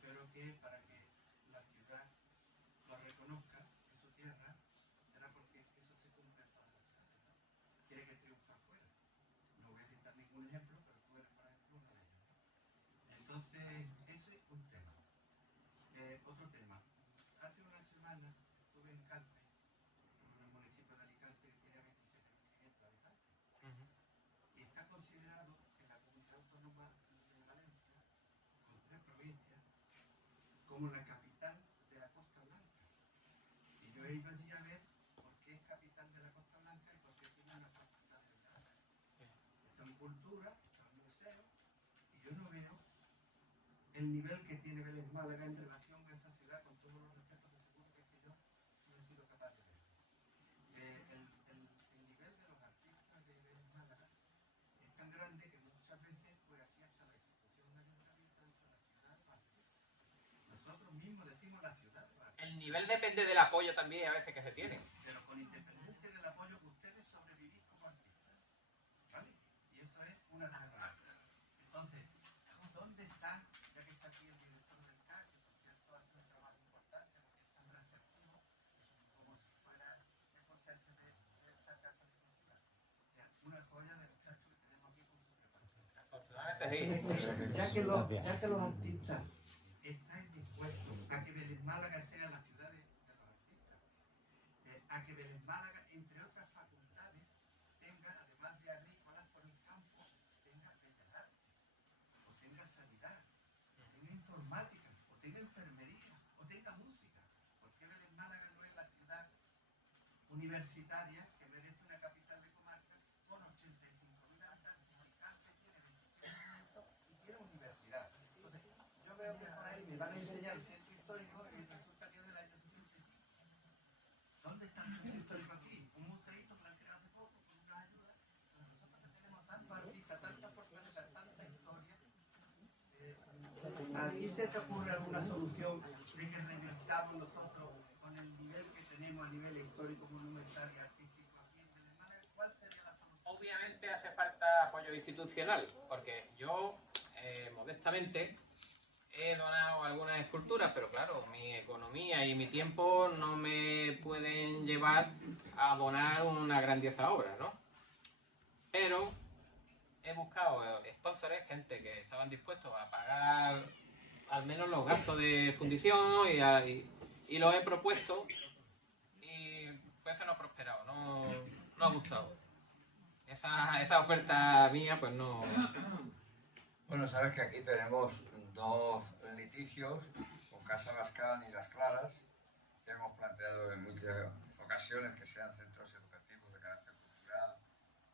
pero que para que la ciudad lo reconozca en su tierra, será porque eso se cumple en todas las ciudades, ¿no? Quiere que triunfa afuera. No voy a citar ningún ejemplo, pero tú eres, por ejemplo, uno de ellos. Entonces, ese es un tema. Otro tema. Hace una semana estuve en Calpe, en el municipio de Alicante que tiene 27.500 habitantes. Y está considerado en la comunidad autónoma de Valencia, con 3 provincias, como la capital de la Costa Blanca. Y yo he ido allí a ver por qué es capital de la Costa Blanca y por qué tiene una facultad de bellas artes. Está en cultura, está en museo, y yo no veo el nivel que tiene Vélez Málaga en relación a esa ciudad, con todos los respetos que seguro que yo no he sido capaz de ver. El nivel de los artistas de Vélez Málaga es tan grande que muchas veces, pues aquí hasta la institución de ayuntamiento ha dicho la ciudad de los artistas. Nosotros mismos decimos la ciudad de los artistas. El nivel depende del apoyo también a veces que se tiene. Pero con independencia del apoyo que ustedes sobrevivís como artistas, ¿vale? Y eso es una realidad. Entonces, ¿dónde está, ya que está aquí el director del CAC, que por cierto hace un trabajo importante porque es tan receptivo, como si fuera el conserje de esta casa de cultura? O sea, una joya de muchacho que tenemos aquí con su preparación. Afortunadamente sí. Ya que los artistas estáis dispuestos a que Vélez Málaga sea la ciudad de los artistas, a que Vélez Málaga, entre otras facultades, tenga, además de agrícolas por el campo, tenga bellas artes, o tenga sanidad, o tenga informática, o tenga enfermería, o tenga música. ¿Por qué Vélez Málaga no es la ciudad universitaria que merece una capital de comarca con 85.000 habitantes? Alicante tiene 27.500 y tiene universidad. Entonces, yo veo que por ahí me van a enseñar histórico aquí, un museíto que lo han creado hace poco, con unas ayudas, pero nosotros que tenemos tantos artistas, tantas fortalezas, tanta historia. ¿A ti se te ocurre alguna solución de que revirtamos nosotros con el nivel que tenemos a nivel histórico, monumental y artístico aquí en Belemana? ¿Cuál sería la solución? Obviamente hace falta apoyo institucional, porque yo, modestamente, he donado algunas esculturas, pero claro, mi economía y mi tiempo no me pueden llevar a donar una grandiosa obra, ¿no? Pero he buscado sponsors, gente que estaban dispuestos a pagar al menos los gastos de fundición y los he propuesto y pues eso no ha prosperado, no ha gustado. Esa oferta mía pues no... Bueno, sabes que aquí tenemos dos litigios con Casa Lascán y Las Claras. Hemos planteado en muchas ocasiones que sean centros educativos de carácter cultural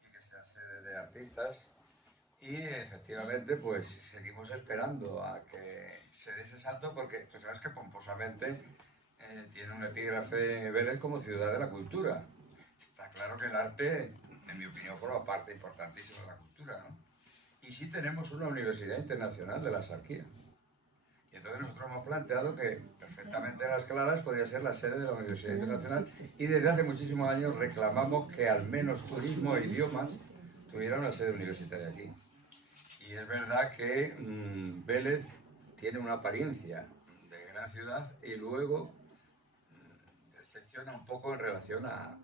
y que sean sede de artistas. Y efectivamente, pues seguimos esperando a que se dé ese salto porque tú sabes que pomposamente tiene un epígrafe Vélez como ciudad de la cultura. Está claro que el arte, en mi opinión, forma parte importantísima de la cultura, ¿no? Y sí tenemos una universidad internacional de la Sarquía. Y entonces nosotros hemos planteado que perfectamente Las Claras podría ser la sede de la Universidad Internacional y desde hace muchísimos años reclamamos que al menos turismo e idiomas tuviera una sede universitaria aquí. Y es verdad que Vélez tiene una apariencia de gran ciudad y luego decepciona un poco en relación a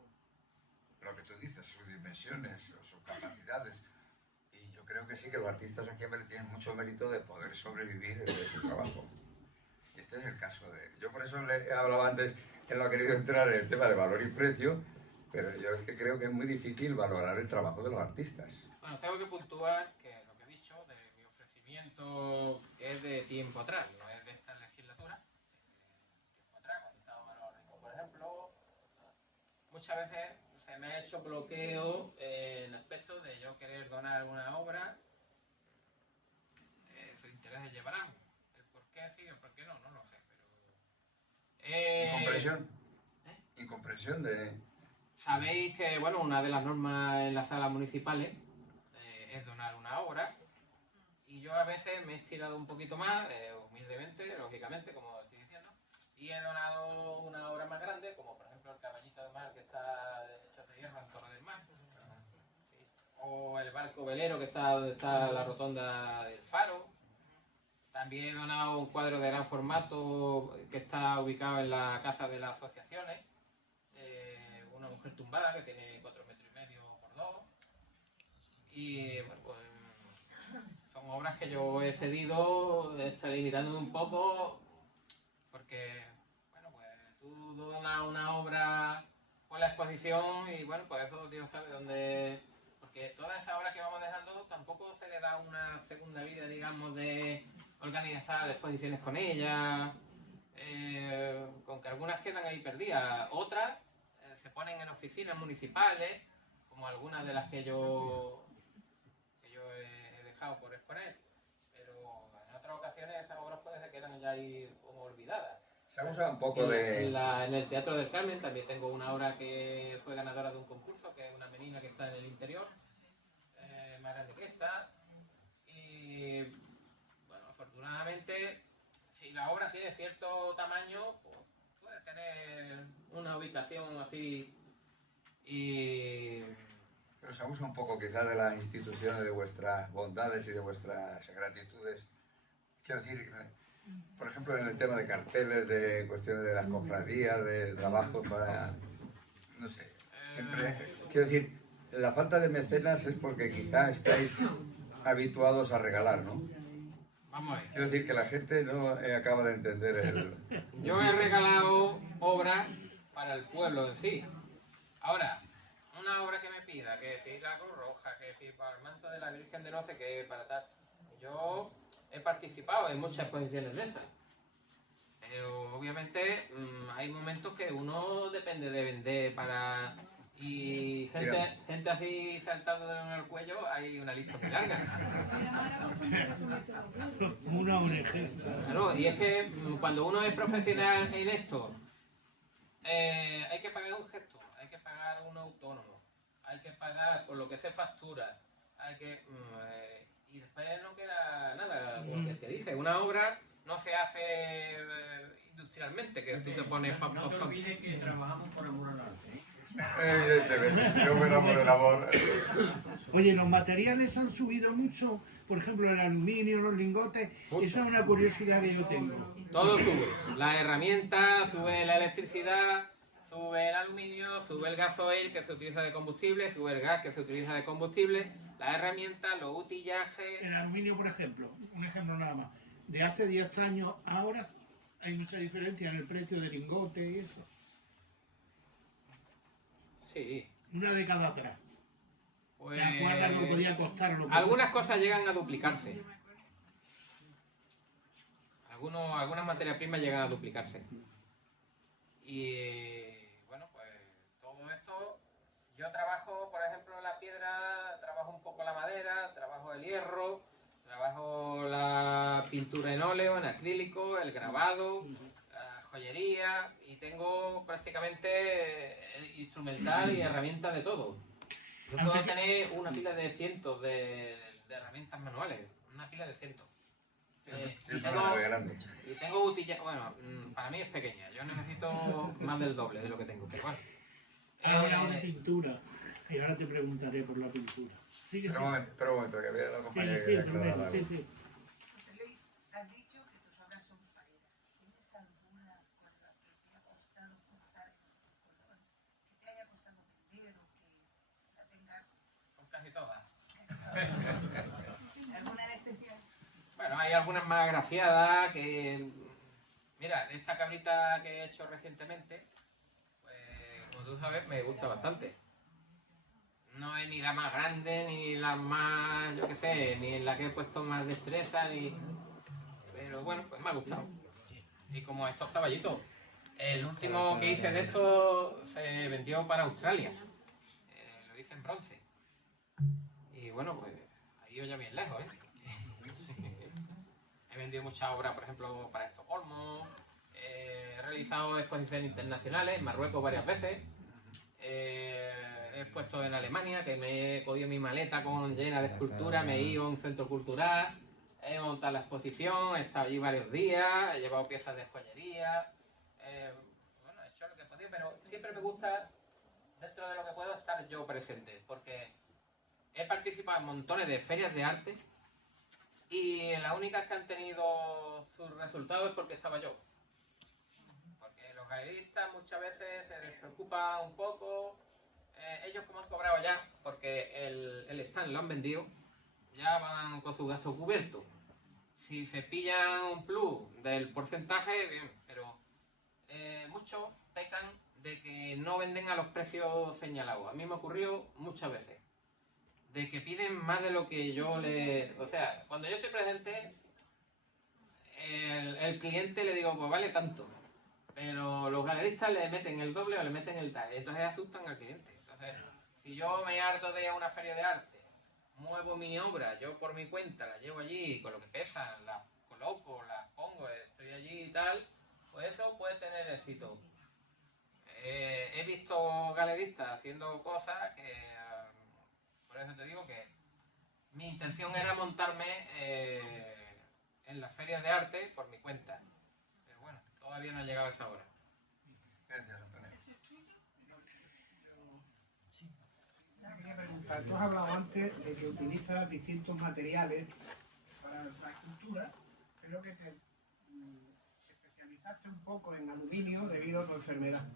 lo que tú dices, sus dimensiones o sus capacidades. Y yo creo que sí que los artistas aquí en Vélez tienen mucho mérito de poder sobrevivir de su trabajo. Y este es el caso de... Yo por eso le hablaba antes, él no ha querido entrar en el tema de valor y precio, pero yo es que creo que es muy difícil valorar el trabajo de los artistas. Bueno, tengo que puntuar que lo que he dicho de mi ofrecimiento es de tiempo atrás, no es de esta legislatura. Tiempo atrás, cuando estaba Manuel Rico, por ejemplo, muchas veces se me ha hecho bloqueo en aspectos de yo querer donar una obra. Sus intereses llevarán. El por qué sí, el por qué no, no lo sé, pero... Incomprensión. Incomprensión de... Sabéis que, bueno, una de las normas en las salas municipales es donar una obra y yo a veces me he estirado un poquito más, humildemente, lógicamente, como estoy diciendo, y he donado una obra más grande, como por ejemplo el Caballito de Mar que está hecho de hierro en Torre del Mar, ¿sí? O el barco velero que está donde está la rotonda del Faro. También he donado un cuadro de gran formato que está ubicado en la Casa de las Asociaciones, una mujer tumbada que tiene 4,5 metros por 2. Y bueno, pues son obras que yo he cedido, limitándome un poco, porque bueno, pues tú donas una obra por la exposición y bueno, pues eso Dios sabe dónde... Porque todas esas obras que vamos dejando tampoco se le da una segunda vida, digamos, de organizar exposiciones con ellas, con que algunas quedan ahí perdidas, otras se ponen en oficinas municipales, como algunas de las que yo he dejado por exponer, pero en otras ocasiones esas obras pueden que quedan ya ahí como olvidadas. Se ha usado un poco de... En el Teatro del Carmen también tengo una obra que fue ganadora de un concurso, que es una menina que está en el interior, más grande que esta, y bueno, afortunadamente, si la obra tiene cierto tamaño, pues puede tener una ubicación así y... Pero se abusa un poco quizás de las instituciones, de vuestras bondades y de vuestras gratitudes. Quiero decir, por ejemplo, en el tema de carteles, de cuestiones de las cofradías, de trabajo para... No sé, siempre... Quiero decir, la falta de mecenas es porque quizá estáis habituados a regalar, ¿no? Vamos a ver. Quiero decir que la gente no acaba de entender el... Yo he regalado obras para el pueblo en sí. Ahora, una obra que me pida, que si la Cruz Roja, que si para el manto de la Virgen de no sé qué, para tal... Yo he participado en muchas exposiciones de esas. Pero obviamente hay momentos que uno depende de vender para... Y gente así saltando en el cuello, hay una lista muy larga. Una ONG. Claro, y es que cuando uno es profesional en esto, hay que pagar un gesto, hay que uno autónomo, hay que pagar por lo que se factura, hay que... y después no queda nada, como que dice, una obra no se hace industrialmente, que tú te pones... No te olvides que trabajamos por amor al arte, ¿eh? Evidentemente, si no fuera por el amor... Oye, los materiales han subido mucho, por ejemplo, el aluminio, los lingotes, Mucho. esa es una curiosidad que yo tengo. Todo sube, la herramienta, sube la electricidad, sube el aluminio, sube el gasoil que se utiliza de combustible, sube el gas que se utiliza de combustible, las herramientas, los utillajes... El aluminio, por ejemplo, un ejemplo nada más, de hace 10 años ahora hay mucha diferencia en el precio del lingote y eso. Sí. Una década atrás. Pues, ¿Te acuerdas lo que podía costar? Lo que algunas cosas llegan a duplicarse. Algunas materias primas llegan a duplicarse. Y bueno, pues todo esto, yo trabajo, por ejemplo, la piedra, trabajo un poco la madera, trabajo el hierro, trabajo la pintura en óleo, en acrílico, el grabado, la joyería, y tengo prácticamente instrumental y herramientas de todo. Yo puedo tener una pila de cientos de herramientas manuales, una pila de cientos. Y tengo botella, bueno, para mí es pequeña, yo necesito más del doble de lo que tengo, pero bueno. Ahora una pintura, y ahora te preguntaré por la pintura. Sigue, Espera un momento, que vea la compañera que sí, quería aclarar algo. sí. José Luis, has dicho que tus obras son paredas. ¿Tienes alguna con la que te haya costado pintar en color? ¿Que te haya costado vender o que la tengas? Son casi todas. ¿Alguna en especial? Bueno, hay algunas más agraciadas que... Mira, esta cabrita que he hecho recientemente, pues como tú sabes, me gusta bastante. No es ni la más grande, ni la más, yo qué sé, ni en la que he puesto más destreza, ni... Pero bueno, pues me ha gustado. Y como estos caballitos, el último que hice de estos se vendió para Australia. Lo hice en bronce. Y bueno, pues ha ido ya bien lejos, ¿eh? He vendido muchas obras, por ejemplo, para Estocolmo. He realizado exposiciones internacionales en Marruecos varias veces. He expuesto en Alemania, que me he cogido mi maleta llena de esculturas, me he ido a un centro cultural, he montado la exposición, he estado allí varios días, he llevado piezas de joyería. Bueno, he hecho lo que he podido, pero siempre me gusta, dentro de lo que puedo, estar yo presente, porque he participado en montones de ferias de arte y las únicas que han tenido sus resultados es porque estaba yo. Porque los galeristas muchas veces se despreocupan un poco. Ellos, como han cobrado ya, porque el stand lo han vendido, ya van con su gasto cubierto. Si se pillan un plus del porcentaje, bien, pero muchos pecan de que no venden a los precios señalados. A mí me ocurrió muchas veces, de que piden más de lo que yo le... O sea, cuando yo estoy presente, el cliente le digo, pues vale tanto. Pero los galeristas le meten el doble o le meten el tal. Entonces asustan al cliente. Entonces, si yo me harto de una feria de arte, muevo mi obra, yo por mi cuenta la llevo allí, con lo que pesan, las coloco, las pongo, estoy allí y tal, pues eso puede tener éxito. He visto galeristas haciendo cosas que... por eso te digo que mi intención era montarme en las ferias de arte por mi cuenta. Pero bueno, todavía no ha llegado a esa hora. Gracias, Antonio. Quería preguntar, tú has hablado antes de que utilizas distintos materiales para la escultura, pero que te especializaste un poco en aluminio debido a tu enfermedad.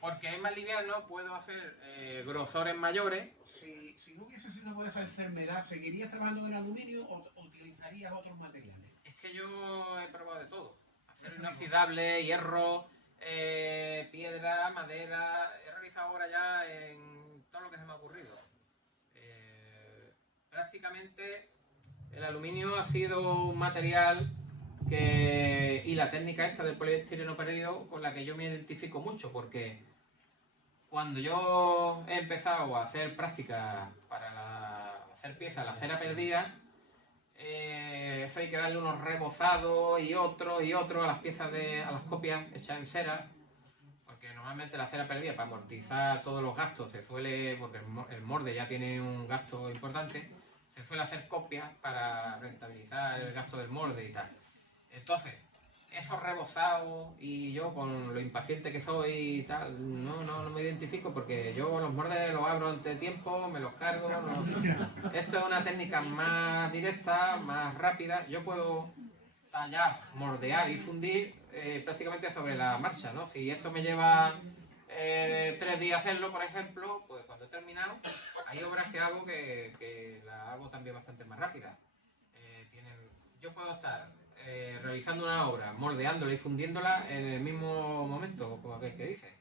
Porque es más liviano, puedo hacer grosores mayores. Si no hubiese sido por esa enfermedad, ¿seguirías trabajando en aluminio o utilizarías otros materiales? Es que yo he probado de todo. Hacer inoxidable, hierro, piedra, madera. He realizado ahora ya en todo lo que se me ha ocurrido. Prácticamente el aluminio ha sido un material y la técnica esta del poliestireno perdido con la que yo me identifico mucho, porque cuando yo he empezado a hacer prácticas para hacer piezas, la cera perdida, eso hay que darle unos rebozados y otros a las piezas a las copias hechas en cera, porque porque normalmente la cera perdida, para amortizar todos los gastos, se suele, porque el molde ya tiene un gasto importante, se suele hacer copias para rentabilizar el gasto del molde y tal. Entonces, esos rebozados y yo con lo impaciente que soy y tal, no me identifico porque yo los moldes los abro ante tiempo, me los cargo. Esto es una técnica más directa, más rápida. Yo puedo tallar, moldear y fundir prácticamente sobre la marcha, ¿no? Si esto me lleva 3 días hacerlo, por ejemplo, pues cuando he terminado, hay obras que hago que las hago también bastante más rápidas. Yo puedo estar realizando una obra, moldeándola y fundiéndola en el mismo momento, como aquel que dice.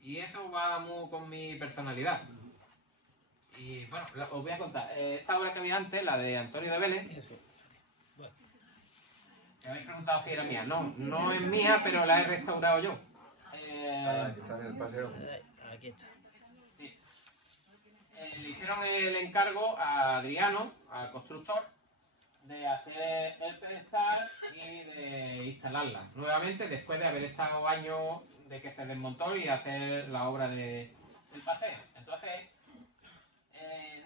Y eso va muy con mi personalidad. Y bueno, os voy a contar. Esta obra que había antes, la de Antonio de Vélez, me habéis preguntado si era mía. No es mía, pero la he restaurado yo. Aquí está en el paseo. Aquí está. Sí. Le hicieron el encargo a Adriano, al constructor, de hacer el pedestal y de instalarla nuevamente después de haber estado años de que se desmontó y hacer la obra del paseo. Entonces,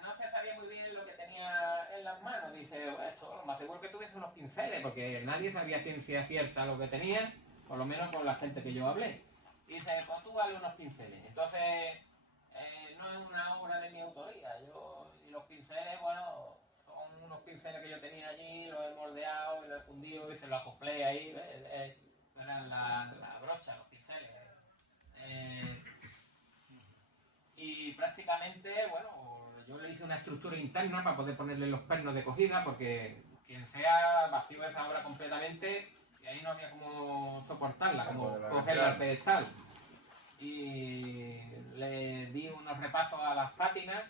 no se sabía muy bien lo que tenía en las manos. Dice, esto, lo más seguro que tuviese unos pinceles, porque nadie sabía ciencia cierta lo que tenía, por lo menos con la gente que yo hablé. Y dice, pues tú vale unos pinceles. Entonces, no es una obra de mi autoría. Y los pinceles, bueno, son unos pinceles que yo tenía allí, los he moldeado y los he fundido y se los acoplé ahí. Eran la brocha, los pinceles. Y prácticamente, bueno, yo le hice una estructura interna para poder ponerle los pernos de cogida, porque quien sea vacío esa obra completamente y ahí no había como soportarla, como cogerla al pedestal. Y le di unos repasos a las pátinas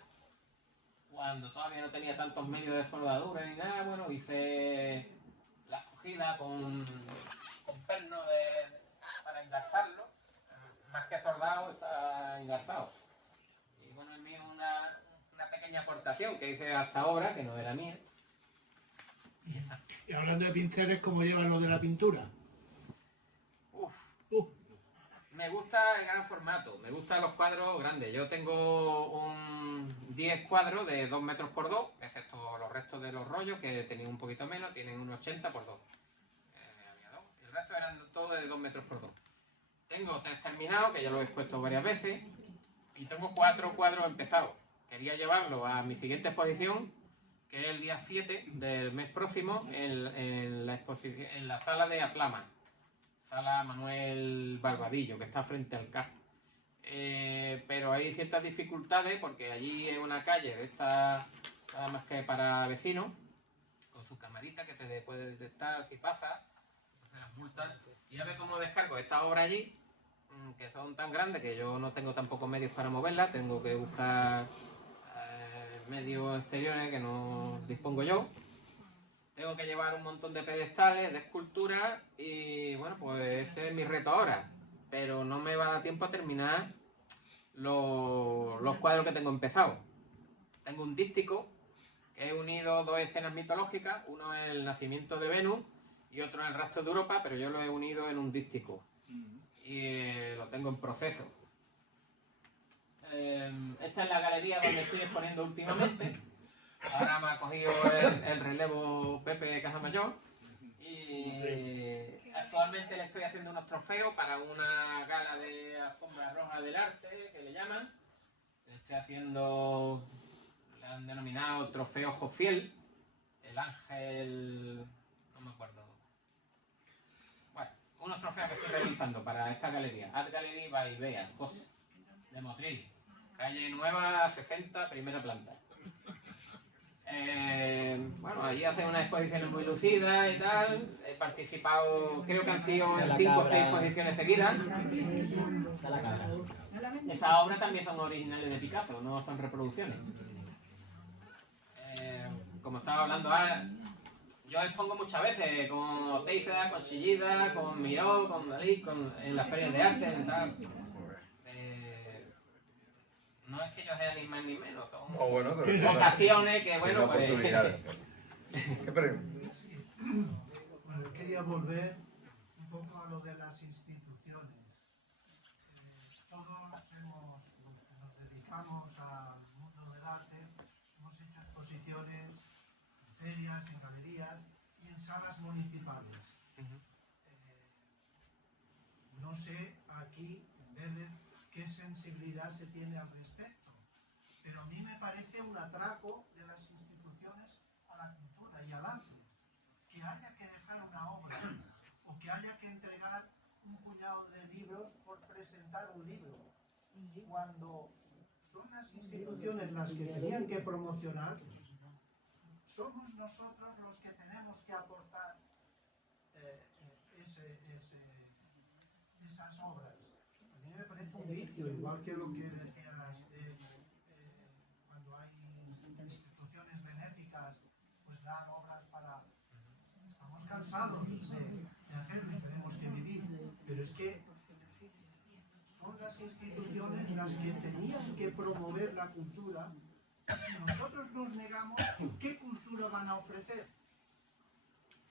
cuando todavía no tenía tantos medios de soldadura ni nada. Bueno, hice las cogidas con perno para engarzarlo, más que soldado, está engarzado. Y bueno, es mío una pequeña aportación que hice hasta ahora, que no era mía. Y hablando de pinceles, ¿cómo llevan lo de la pintura? Me gusta el gran formato, me gustan los cuadros grandes. Yo tengo 10 cuadros de 2 metros por 2, excepto los restos de los rollos, que tenían un poquito menos, tienen un 80 por 2. El resto eran todos de 2 metros por 2. Tengo 3 terminados, que ya los he expuesto varias veces, y tengo 4 cuadros empezados. Quería llevarlo a mi siguiente exposición, que es el día 7 del mes próximo, en la sala de Aplama. Sala Manuel Barbadillo, que está frente al CAS. Pero hay ciertas dificultades porque allí es una calle de esta, nada más que para vecinos, con su camarita que te puede detectar si pasa, las multas. Y ya ve cómo descargo esta obra allí, que son tan grandes que yo no tengo tampoco medios para moverla, tengo que buscar medios exteriores que no dispongo yo. Tengo que llevar un montón de pedestales, de esculturas y bueno, pues este es mi reto ahora. Pero no me va a dar tiempo a terminar los cuadros que tengo empezados. Tengo un díptico que he unido 2 escenas mitológicas, uno es el nacimiento de Venus y otro es el rastro de Europa, pero yo lo he unido en un díptico y lo tengo en proceso. Esta es la galería donde estoy exponiendo últimamente. Ahora me ha cogido el relevo Pepe Casamayor y actualmente le estoy haciendo unos trofeos para una gala de alfombra roja del arte que le llaman. Le estoy haciendo, le han denominado trofeo Jofiel, el ángel, no me acuerdo. Bueno, unos trofeos que estoy realizando para esta galería, Art Gallery by Bea, de Motril, calle Nueva 60, primera planta. Bueno, allí hacen unas exposiciones muy lucidas y tal. He participado, creo que han sido en 5 o 6 exposiciones seguidas. Esas obras también son originales de Picasso, no son reproducciones. Como estaba hablando ahora, yo expongo muchas veces con Oteiza, con Chillida, con Miró, con Dalí, en las ferias de arte y tal. No es que yo sea ni más ni menos, son ocasiones que, bueno, pues... ¿Qué pregunta? Quería volver un poco a lo de las instituciones. todos los que nos dedicamos al mundo del arte, hemos hecho exposiciones en ferias, en galerías y en salas municipales. No sé aquí, en Vélez, qué sensibilidad se tiene al respecto, pero a mí me parece un atraco de las instituciones a la cultura y al arte, que haya que dejar una obra o que haya que entregar un puñado de libros por presentar un libro, cuando son las instituciones las que tenían que promocionar. Somos nosotros los que tenemos que aportar esas obras. A mí me parece un vicio, igual que lo que decías cuando hay instituciones benéficas, pues dan obras para... Estamos cansados de hacerlo y tenemos que vivir, pero es que son las instituciones las que tenían que promover la cultura. Si nosotros nos negamos, ¿qué cultura van a ofrecer?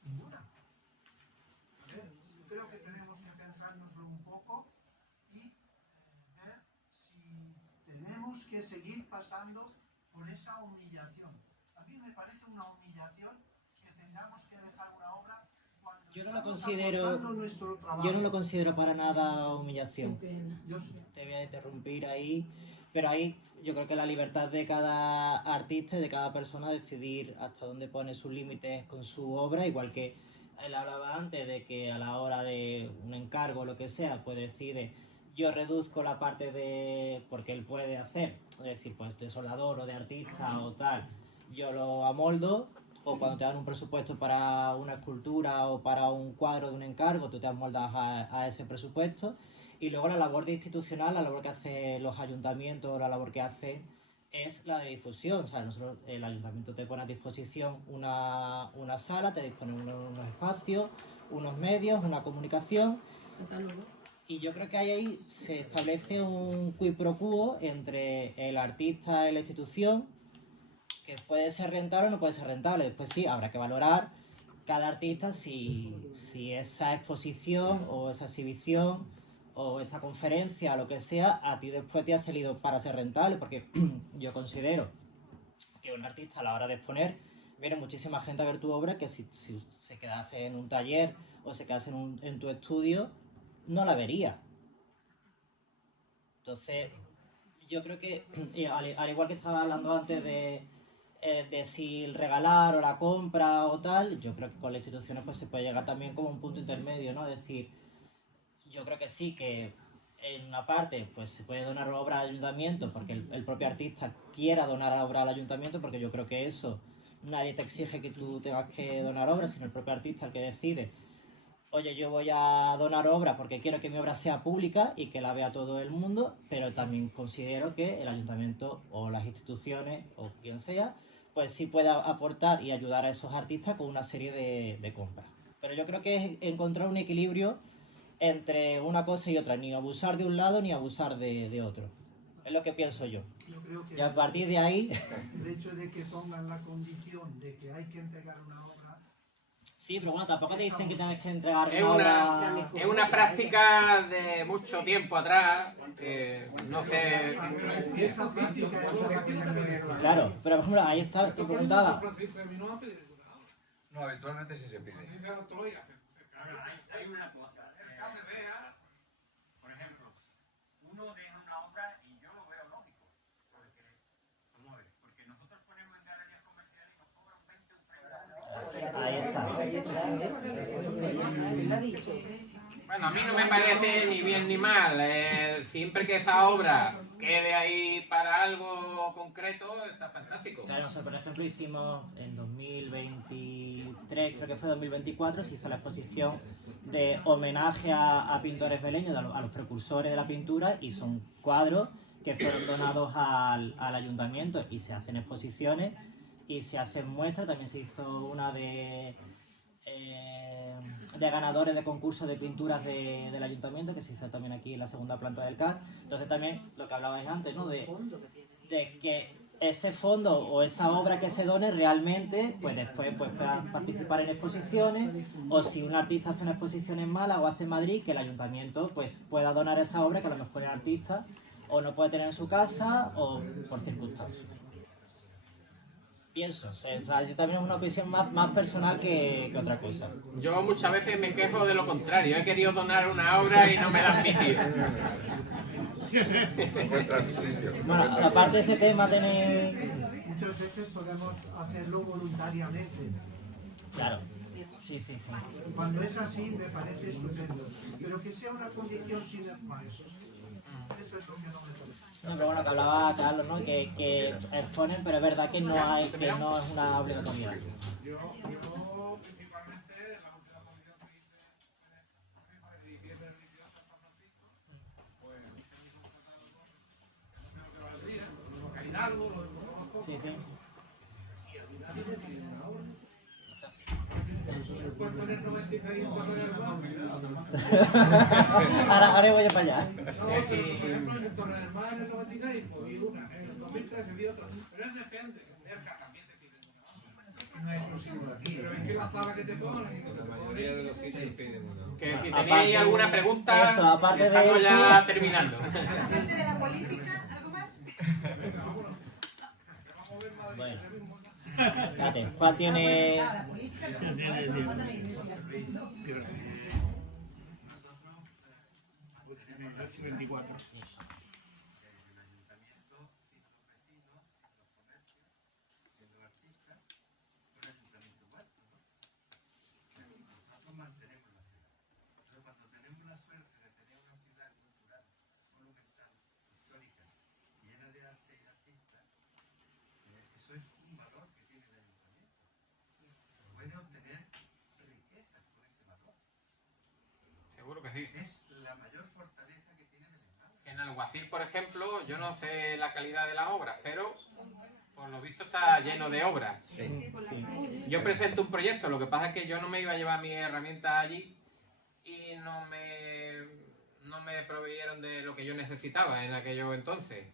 Ninguna. A ver, yo creo que tenemos que pensárnoslo un poco y ver si tenemos que seguir pasando por esa humillación. A mí me parece una humillación que tengamos que dejar una obra cuando Yo no lo estamos considero, aportando nuestro trabajo. yo no lo considero para nada humillación. Te voy a interrumpir ahí, pero ahí yo creo que la libertad de cada artista y de cada persona decidir hasta dónde pone sus límites con su obra, igual que él hablaba antes de que a la hora de un encargo o lo que sea, pues decide, yo reduzco la parte de, porque él puede hacer, es decir, pues de soldador o de artista o tal, yo lo amoldo, o cuando te dan un presupuesto para una escultura o para un cuadro de un encargo, tú te amoldas a ese presupuesto. Y luego la labor de institucional, la labor que hacen los ayuntamientos, la labor que hace es la de difusión. O sea, nosotros, el ayuntamiento te pone a disposición una sala, te dispone unos espacios, unos medios, una comunicación. Y yo creo que ahí se establece un quid pro quo entre el artista y la institución, que puede ser rentable o no puede ser rentable. Después sí, habrá que valorar cada artista si esa exposición o esa exhibición o esta conferencia, o lo que sea, a ti después te ha salido para ser rentable, porque yo considero que un artista a la hora de exponer, viene muchísima gente a ver tu obra que si se quedase en un taller o se quedase en tu estudio, no la vería. Entonces, yo creo que, al igual que estaba hablando antes de si el regalar o la compra o tal, yo creo que con las instituciones pues se puede llegar también como un punto intermedio, ¿no? Es decir, yo creo que sí, que en una parte pues se puede donar obra al ayuntamiento porque el propio artista quiera donar obra al ayuntamiento, porque yo creo que eso, nadie te exige que tú tengas que donar obra, sino el propio artista el que decide, oye, yo voy a donar obra porque quiero que mi obra sea pública y que la vea todo el mundo, pero también considero que el ayuntamiento o las instituciones o quien sea, pues sí pueda aportar y ayudar a esos artistas con una serie de compras. Pero yo creo que es encontrar un equilibrio entre una cosa y otra, ni abusar de un lado ni abusar de otro. Es lo que pienso yo. Yo creo que y a partir de ahí... el hecho de que pongan la condición de que hay que entregar una obra... Sí, pero bueno, tampoco te dicen que tienes que entregar Es una una práctica de mucho tiempo atrás, que no sé... Esa práctica es la que... Claro, pero por ejemplo, ahí está, te preguntaba... No, habitualmente sí se pide. Hay una cosa. Por ejemplo, uno deja una obra y yo lo veo lógico. Porque, vamos a ver, porque nosotros ponemos en galerías comerciales y nos cobran 20 un Ahí está. Bueno, a mí no me parece ni bien ni mal. Siempre que esa obra quede ahí para algo concreto, está fantástico. Claro, nosotros, por ejemplo, hicimos en 2023, creo que fue 2024, se hizo la exposición de homenaje a pintores veleños, a los precursores de la pintura, y son cuadros que fueron donados al ayuntamiento y se hacen exposiciones y se hacen muestras. También se hizo una de ganadores de concursos de pinturas del ayuntamiento, que se hizo también aquí en la segunda planta del CAR. Entonces también lo que hablabais antes, ¿no? De que ese fondo o esa obra que se done realmente, pues después pues, pueda participar en exposiciones, o si un artista hace una exposición en Málaga o hace en Madrid, que el ayuntamiento pues pueda donar esa obra que a lo mejor el artista o no puede tener en su casa o por circunstancias. Pienso, o sea, yo también es una opinión más personal que otra cosa. Yo muchas veces me quejo de lo contrario, he querido donar una obra y no me la han admitido. Bueno, aparte de ese tema tener... Muchas veces podemos hacerlo voluntariamente. Claro, sí, sí, sí. Cuando es así me parece estupendo, pero que sea una condición sine qua non. Eso es lo que no me parece. No, pero bueno, que hablaba Carlos, ¿no? Que exponen, pero es verdad que no hay, que no es una obligatoriedad. Yo principalmente la última comisión que hice en diciembre del 22 San Francisco, pues hice mi contratado con la batería, lo que hay algo, lo conozco. Sí, sí. Y a mí nadie me pide una obra. ¿Puedes poner 96 en Torre del Mar? Ahora voy para allá. No, pero por ejemplo en Torre del Mar en el 96 y una, en el 2013 vi otra. Pero es depende, Merca también te piden una. No es exclusivo de aquí. Pero es que la sala que te ponen. La mayoría de los sitios piden una. Que si Aparte tenéis de- alguna pregunta, eso, aparte de estamos eso- ya terminando. Aparte de la política, ¿algo más? Bueno. Espérate, ¿cuál tiene...? Ah, la política, la política, la iglesia. 24. Seguro que sí. Es la mayor fortaleza que tiene Belén Málaga. En Alguacil, por ejemplo, yo no sé la calidad de las obras, pero por lo visto está lleno de obras. Yo presento un proyecto, lo que pasa es que yo no me iba a llevar mis herramientas allí y no me proveyeron de lo que yo necesitaba en aquello entonces.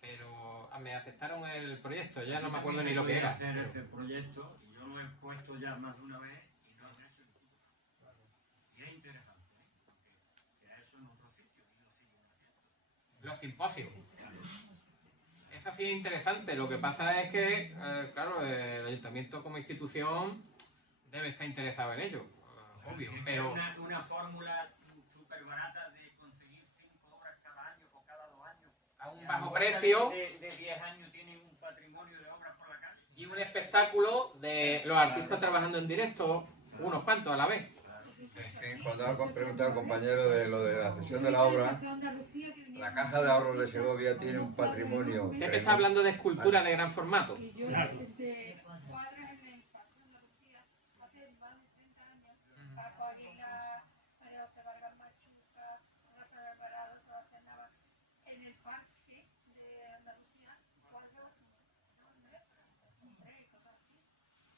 Pero me aceptaron el proyecto, ya no me acuerdo ni lo que era. hacer ese proyecto y yo lo he puesto ya más de una vez y no hace sentido. Y es interesante, porque se ha hecho en otros sitios y lo siguen haciendo. Los simposios. Eso sí es interesante. Lo que pasa es que, claro, el ayuntamiento como institución debe estar interesado en ello, obvio. Siempre Pero una fórmula súper barata de conseguir 5 obras cada año o cada 2 años. a un Y a lo bajo mejor precio de 10 años tienen un patrimonio de obras por la calle. y un espectáculo de los artistas trabajando en directo, unos cuantos a la vez. Es que cuando ha preguntado al compañero de lo de la cesión de la obra, la Caja de Ahorros de Segovia tiene un patrimonio. Pepe está hablando de escultura de gran formato. Claro. Cuadras en el Paseo de Andalucía hace más de 30 años. Paco Aguilar, María José Vargas Machuca, Rafael Alvarado, Sebastián Nava, en el parque de Andalucía, cuadros enormes, con 3 y cosas así,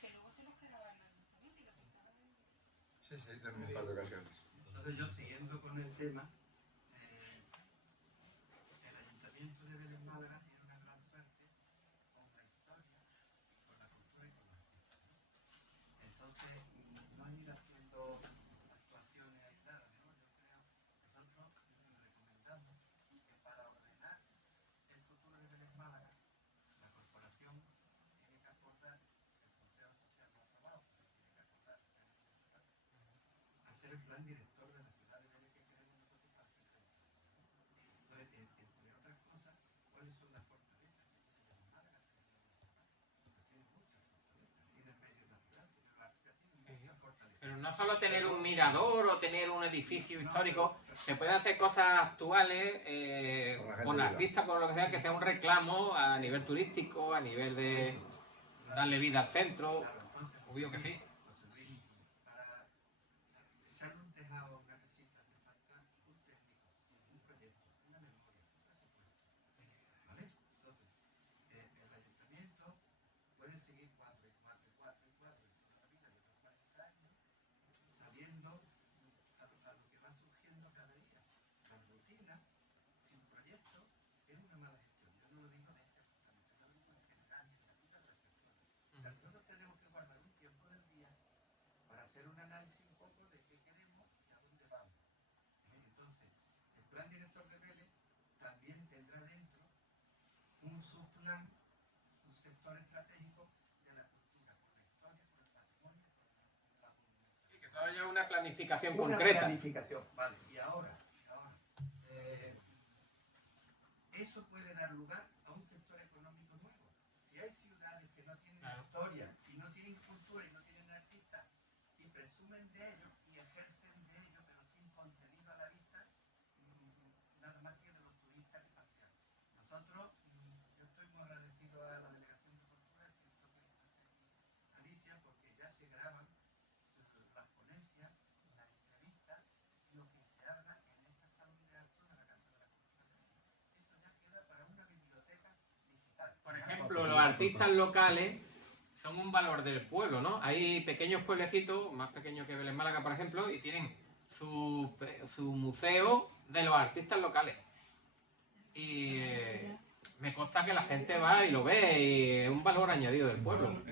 que luego se los quedaban en la política. Sí, se hizo en un par de ocasiones. Entonces yo siguiendo con el tema, el Ayuntamiento de Belén Málaga tiene una gran suerte con la historia, con la cultura y con la artista. Entonces no ir haciendo actuaciones aisladas, ¿no? Yo creo, nosotros recomendamos que para ordenar el futuro de Belén Málaga, la corporación tiene que acordar, el Consejo Social no ha aprobado, pero tiene que acordar hacer el plan director de la ciudad de Belén que queremos nosotros para hacer frente a eso. Entonces, entre otras cosas, ¿cuáles son las fortalezas que tiene Belén Málaga? Tiene muchas fortalezas, tiene el medio natural, tiene el arte, tiene muchas fortalezas. Pero no solo tener un mirador o tener un edificio histórico, se pueden hacer cosas actuales con artistas, con lo que sea un reclamo a nivel turístico, a nivel de darle vida al centro, obvio que sí. José Luis, para echarle un tejado a una casita hace falta un técnico, un proyecto, una memoria, un presupuesto. ¿Vale? Entonces, el ayuntamiento puede seguir 4 y 4 y 4 y 4 y toda la vida y otros 40 años saliendo a lo que va surgiendo cada día. La rutina, sin proyecto, es una mala gestión. Yo no lo digo de este ayuntamiento. análisis un poco de qué queremos y a dónde vamos. Entonces, el plan director de Vélez también tendrá dentro un subplan, un sector estratégico de la cultura, con la historia, con el patrimonio, con la comunicación. Y que todo haya una planificación Una concreta. planificación, vale. Y ahora, eso puede dar lugar a un sector económico nuevo. Si hay ciudades que no tienen historia y no tienen cultura y no tienen artistas y presumen de ello y ejercen de ello pero sin contenido a la vista, nada más que de los turistas que pasean. Nosotros, yo estoy muy agradecido a la Delegación de Cultura, siento que Alicia, porque ya se graban las ponencias, las entrevistas, lo que se habla en esta salón de actos de la Casa de la Cultura de Vélez. Eso ya queda para una biblioteca digital. Por ejemplo, los artistas locales son un valor del pueblo, ¿no? Hay pequeños pueblecitos, más pequeños que Vélez Málaga, por ejemplo, y tienen su museo de los artistas locales. Y me consta que la gente va y lo ve y es un valor añadido del pueblo.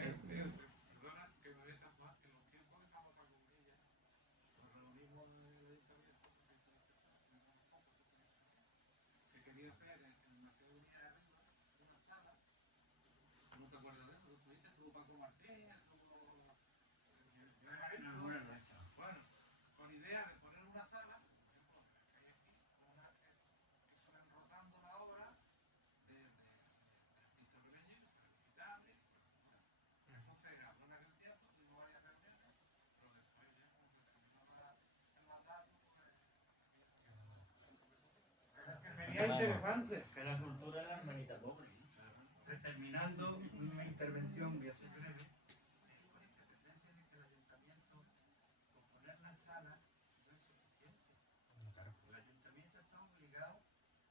Bueno, con idea de poner una sala, que hay aquí, que suelen rotando la obra de artistas veleños, visitables. Eso se habló en aquel tiempo, tuvimos varias reuniones, pero después ya como se terminó el mandato, pues que sería interesante. Que la cultura es la hermanita pobre. Terminando una intervención, voy a ser breve, con independencia de que el ayuntamiento, con poner la sala, no es suficiente. El ayuntamiento está obligado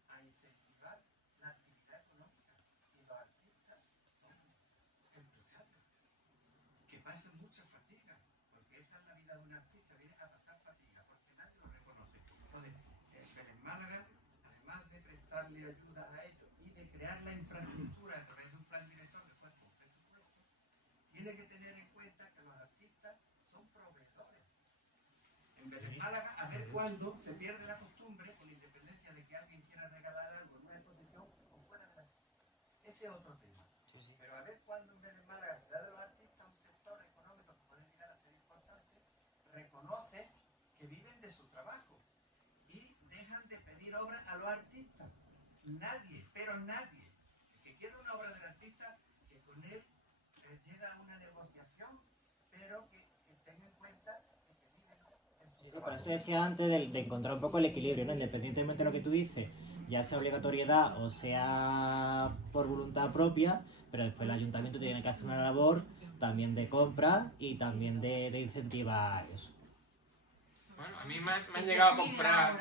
a incentivar la actividad económica y los artistas son entusiastas, que pasen mucha fatiga, porque esa es la vida de un artista, viene a pasar fatiga, porque nadie lo reconoce. Entonces, Vélez Málaga, además de prestarle ayuda a ellos y de crear la infraestructura a través de un plan director después con presupuesto, tiene que tener en cuenta que los artistas son proveedores. En Vélez Málaga, a ver cuándo se pierde la costumbre, con independencia de que alguien quiera regalar algo en una exposición o fuera de la exposición. Ese es otro tema. Pero a ver cuándo en Vélez Málaga, ciudad de los artistas, un sector económico que puede llegar a ser importante, reconoce que viven de su trabajo y dejan de pedir obras a los artistas. Nadie, pero nadie, que quiere una obra del artista, que con él llega a una negociación, pero que tenga en cuenta que viven en su trabajo. Por eso decía antes de encontrar un poco el equilibrio, ¿no? Independientemente de lo que tú dices, ya sea obligatoriedad o sea por voluntad propia, pero después el ayuntamiento tiene que hacer una labor también de compra y también de incentivar eso. Bueno, a mí me han llegado a comprar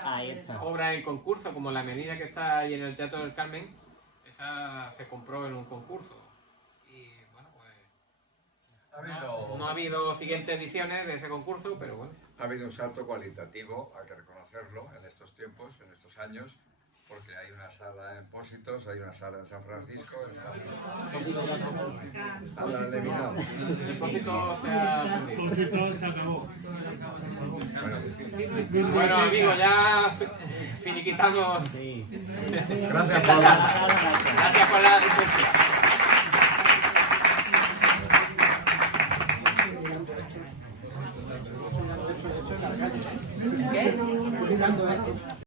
obras en concurso, como la medida que está ahí en el Teatro del Carmen. Esa se compró en un concurso. Y bueno, pues no ha habido siguientes ediciones de ese concurso, pero bueno. Ha habido un salto cualitativo, hay que reconocerlo, en estos tiempos, en estos años, porque hay una sala en Pósitos, hay una sala en San Francisco, el Pósito se ha Pósito se acabó. Bueno, amigos, ya finiquitamos. Gracias por la asistencia.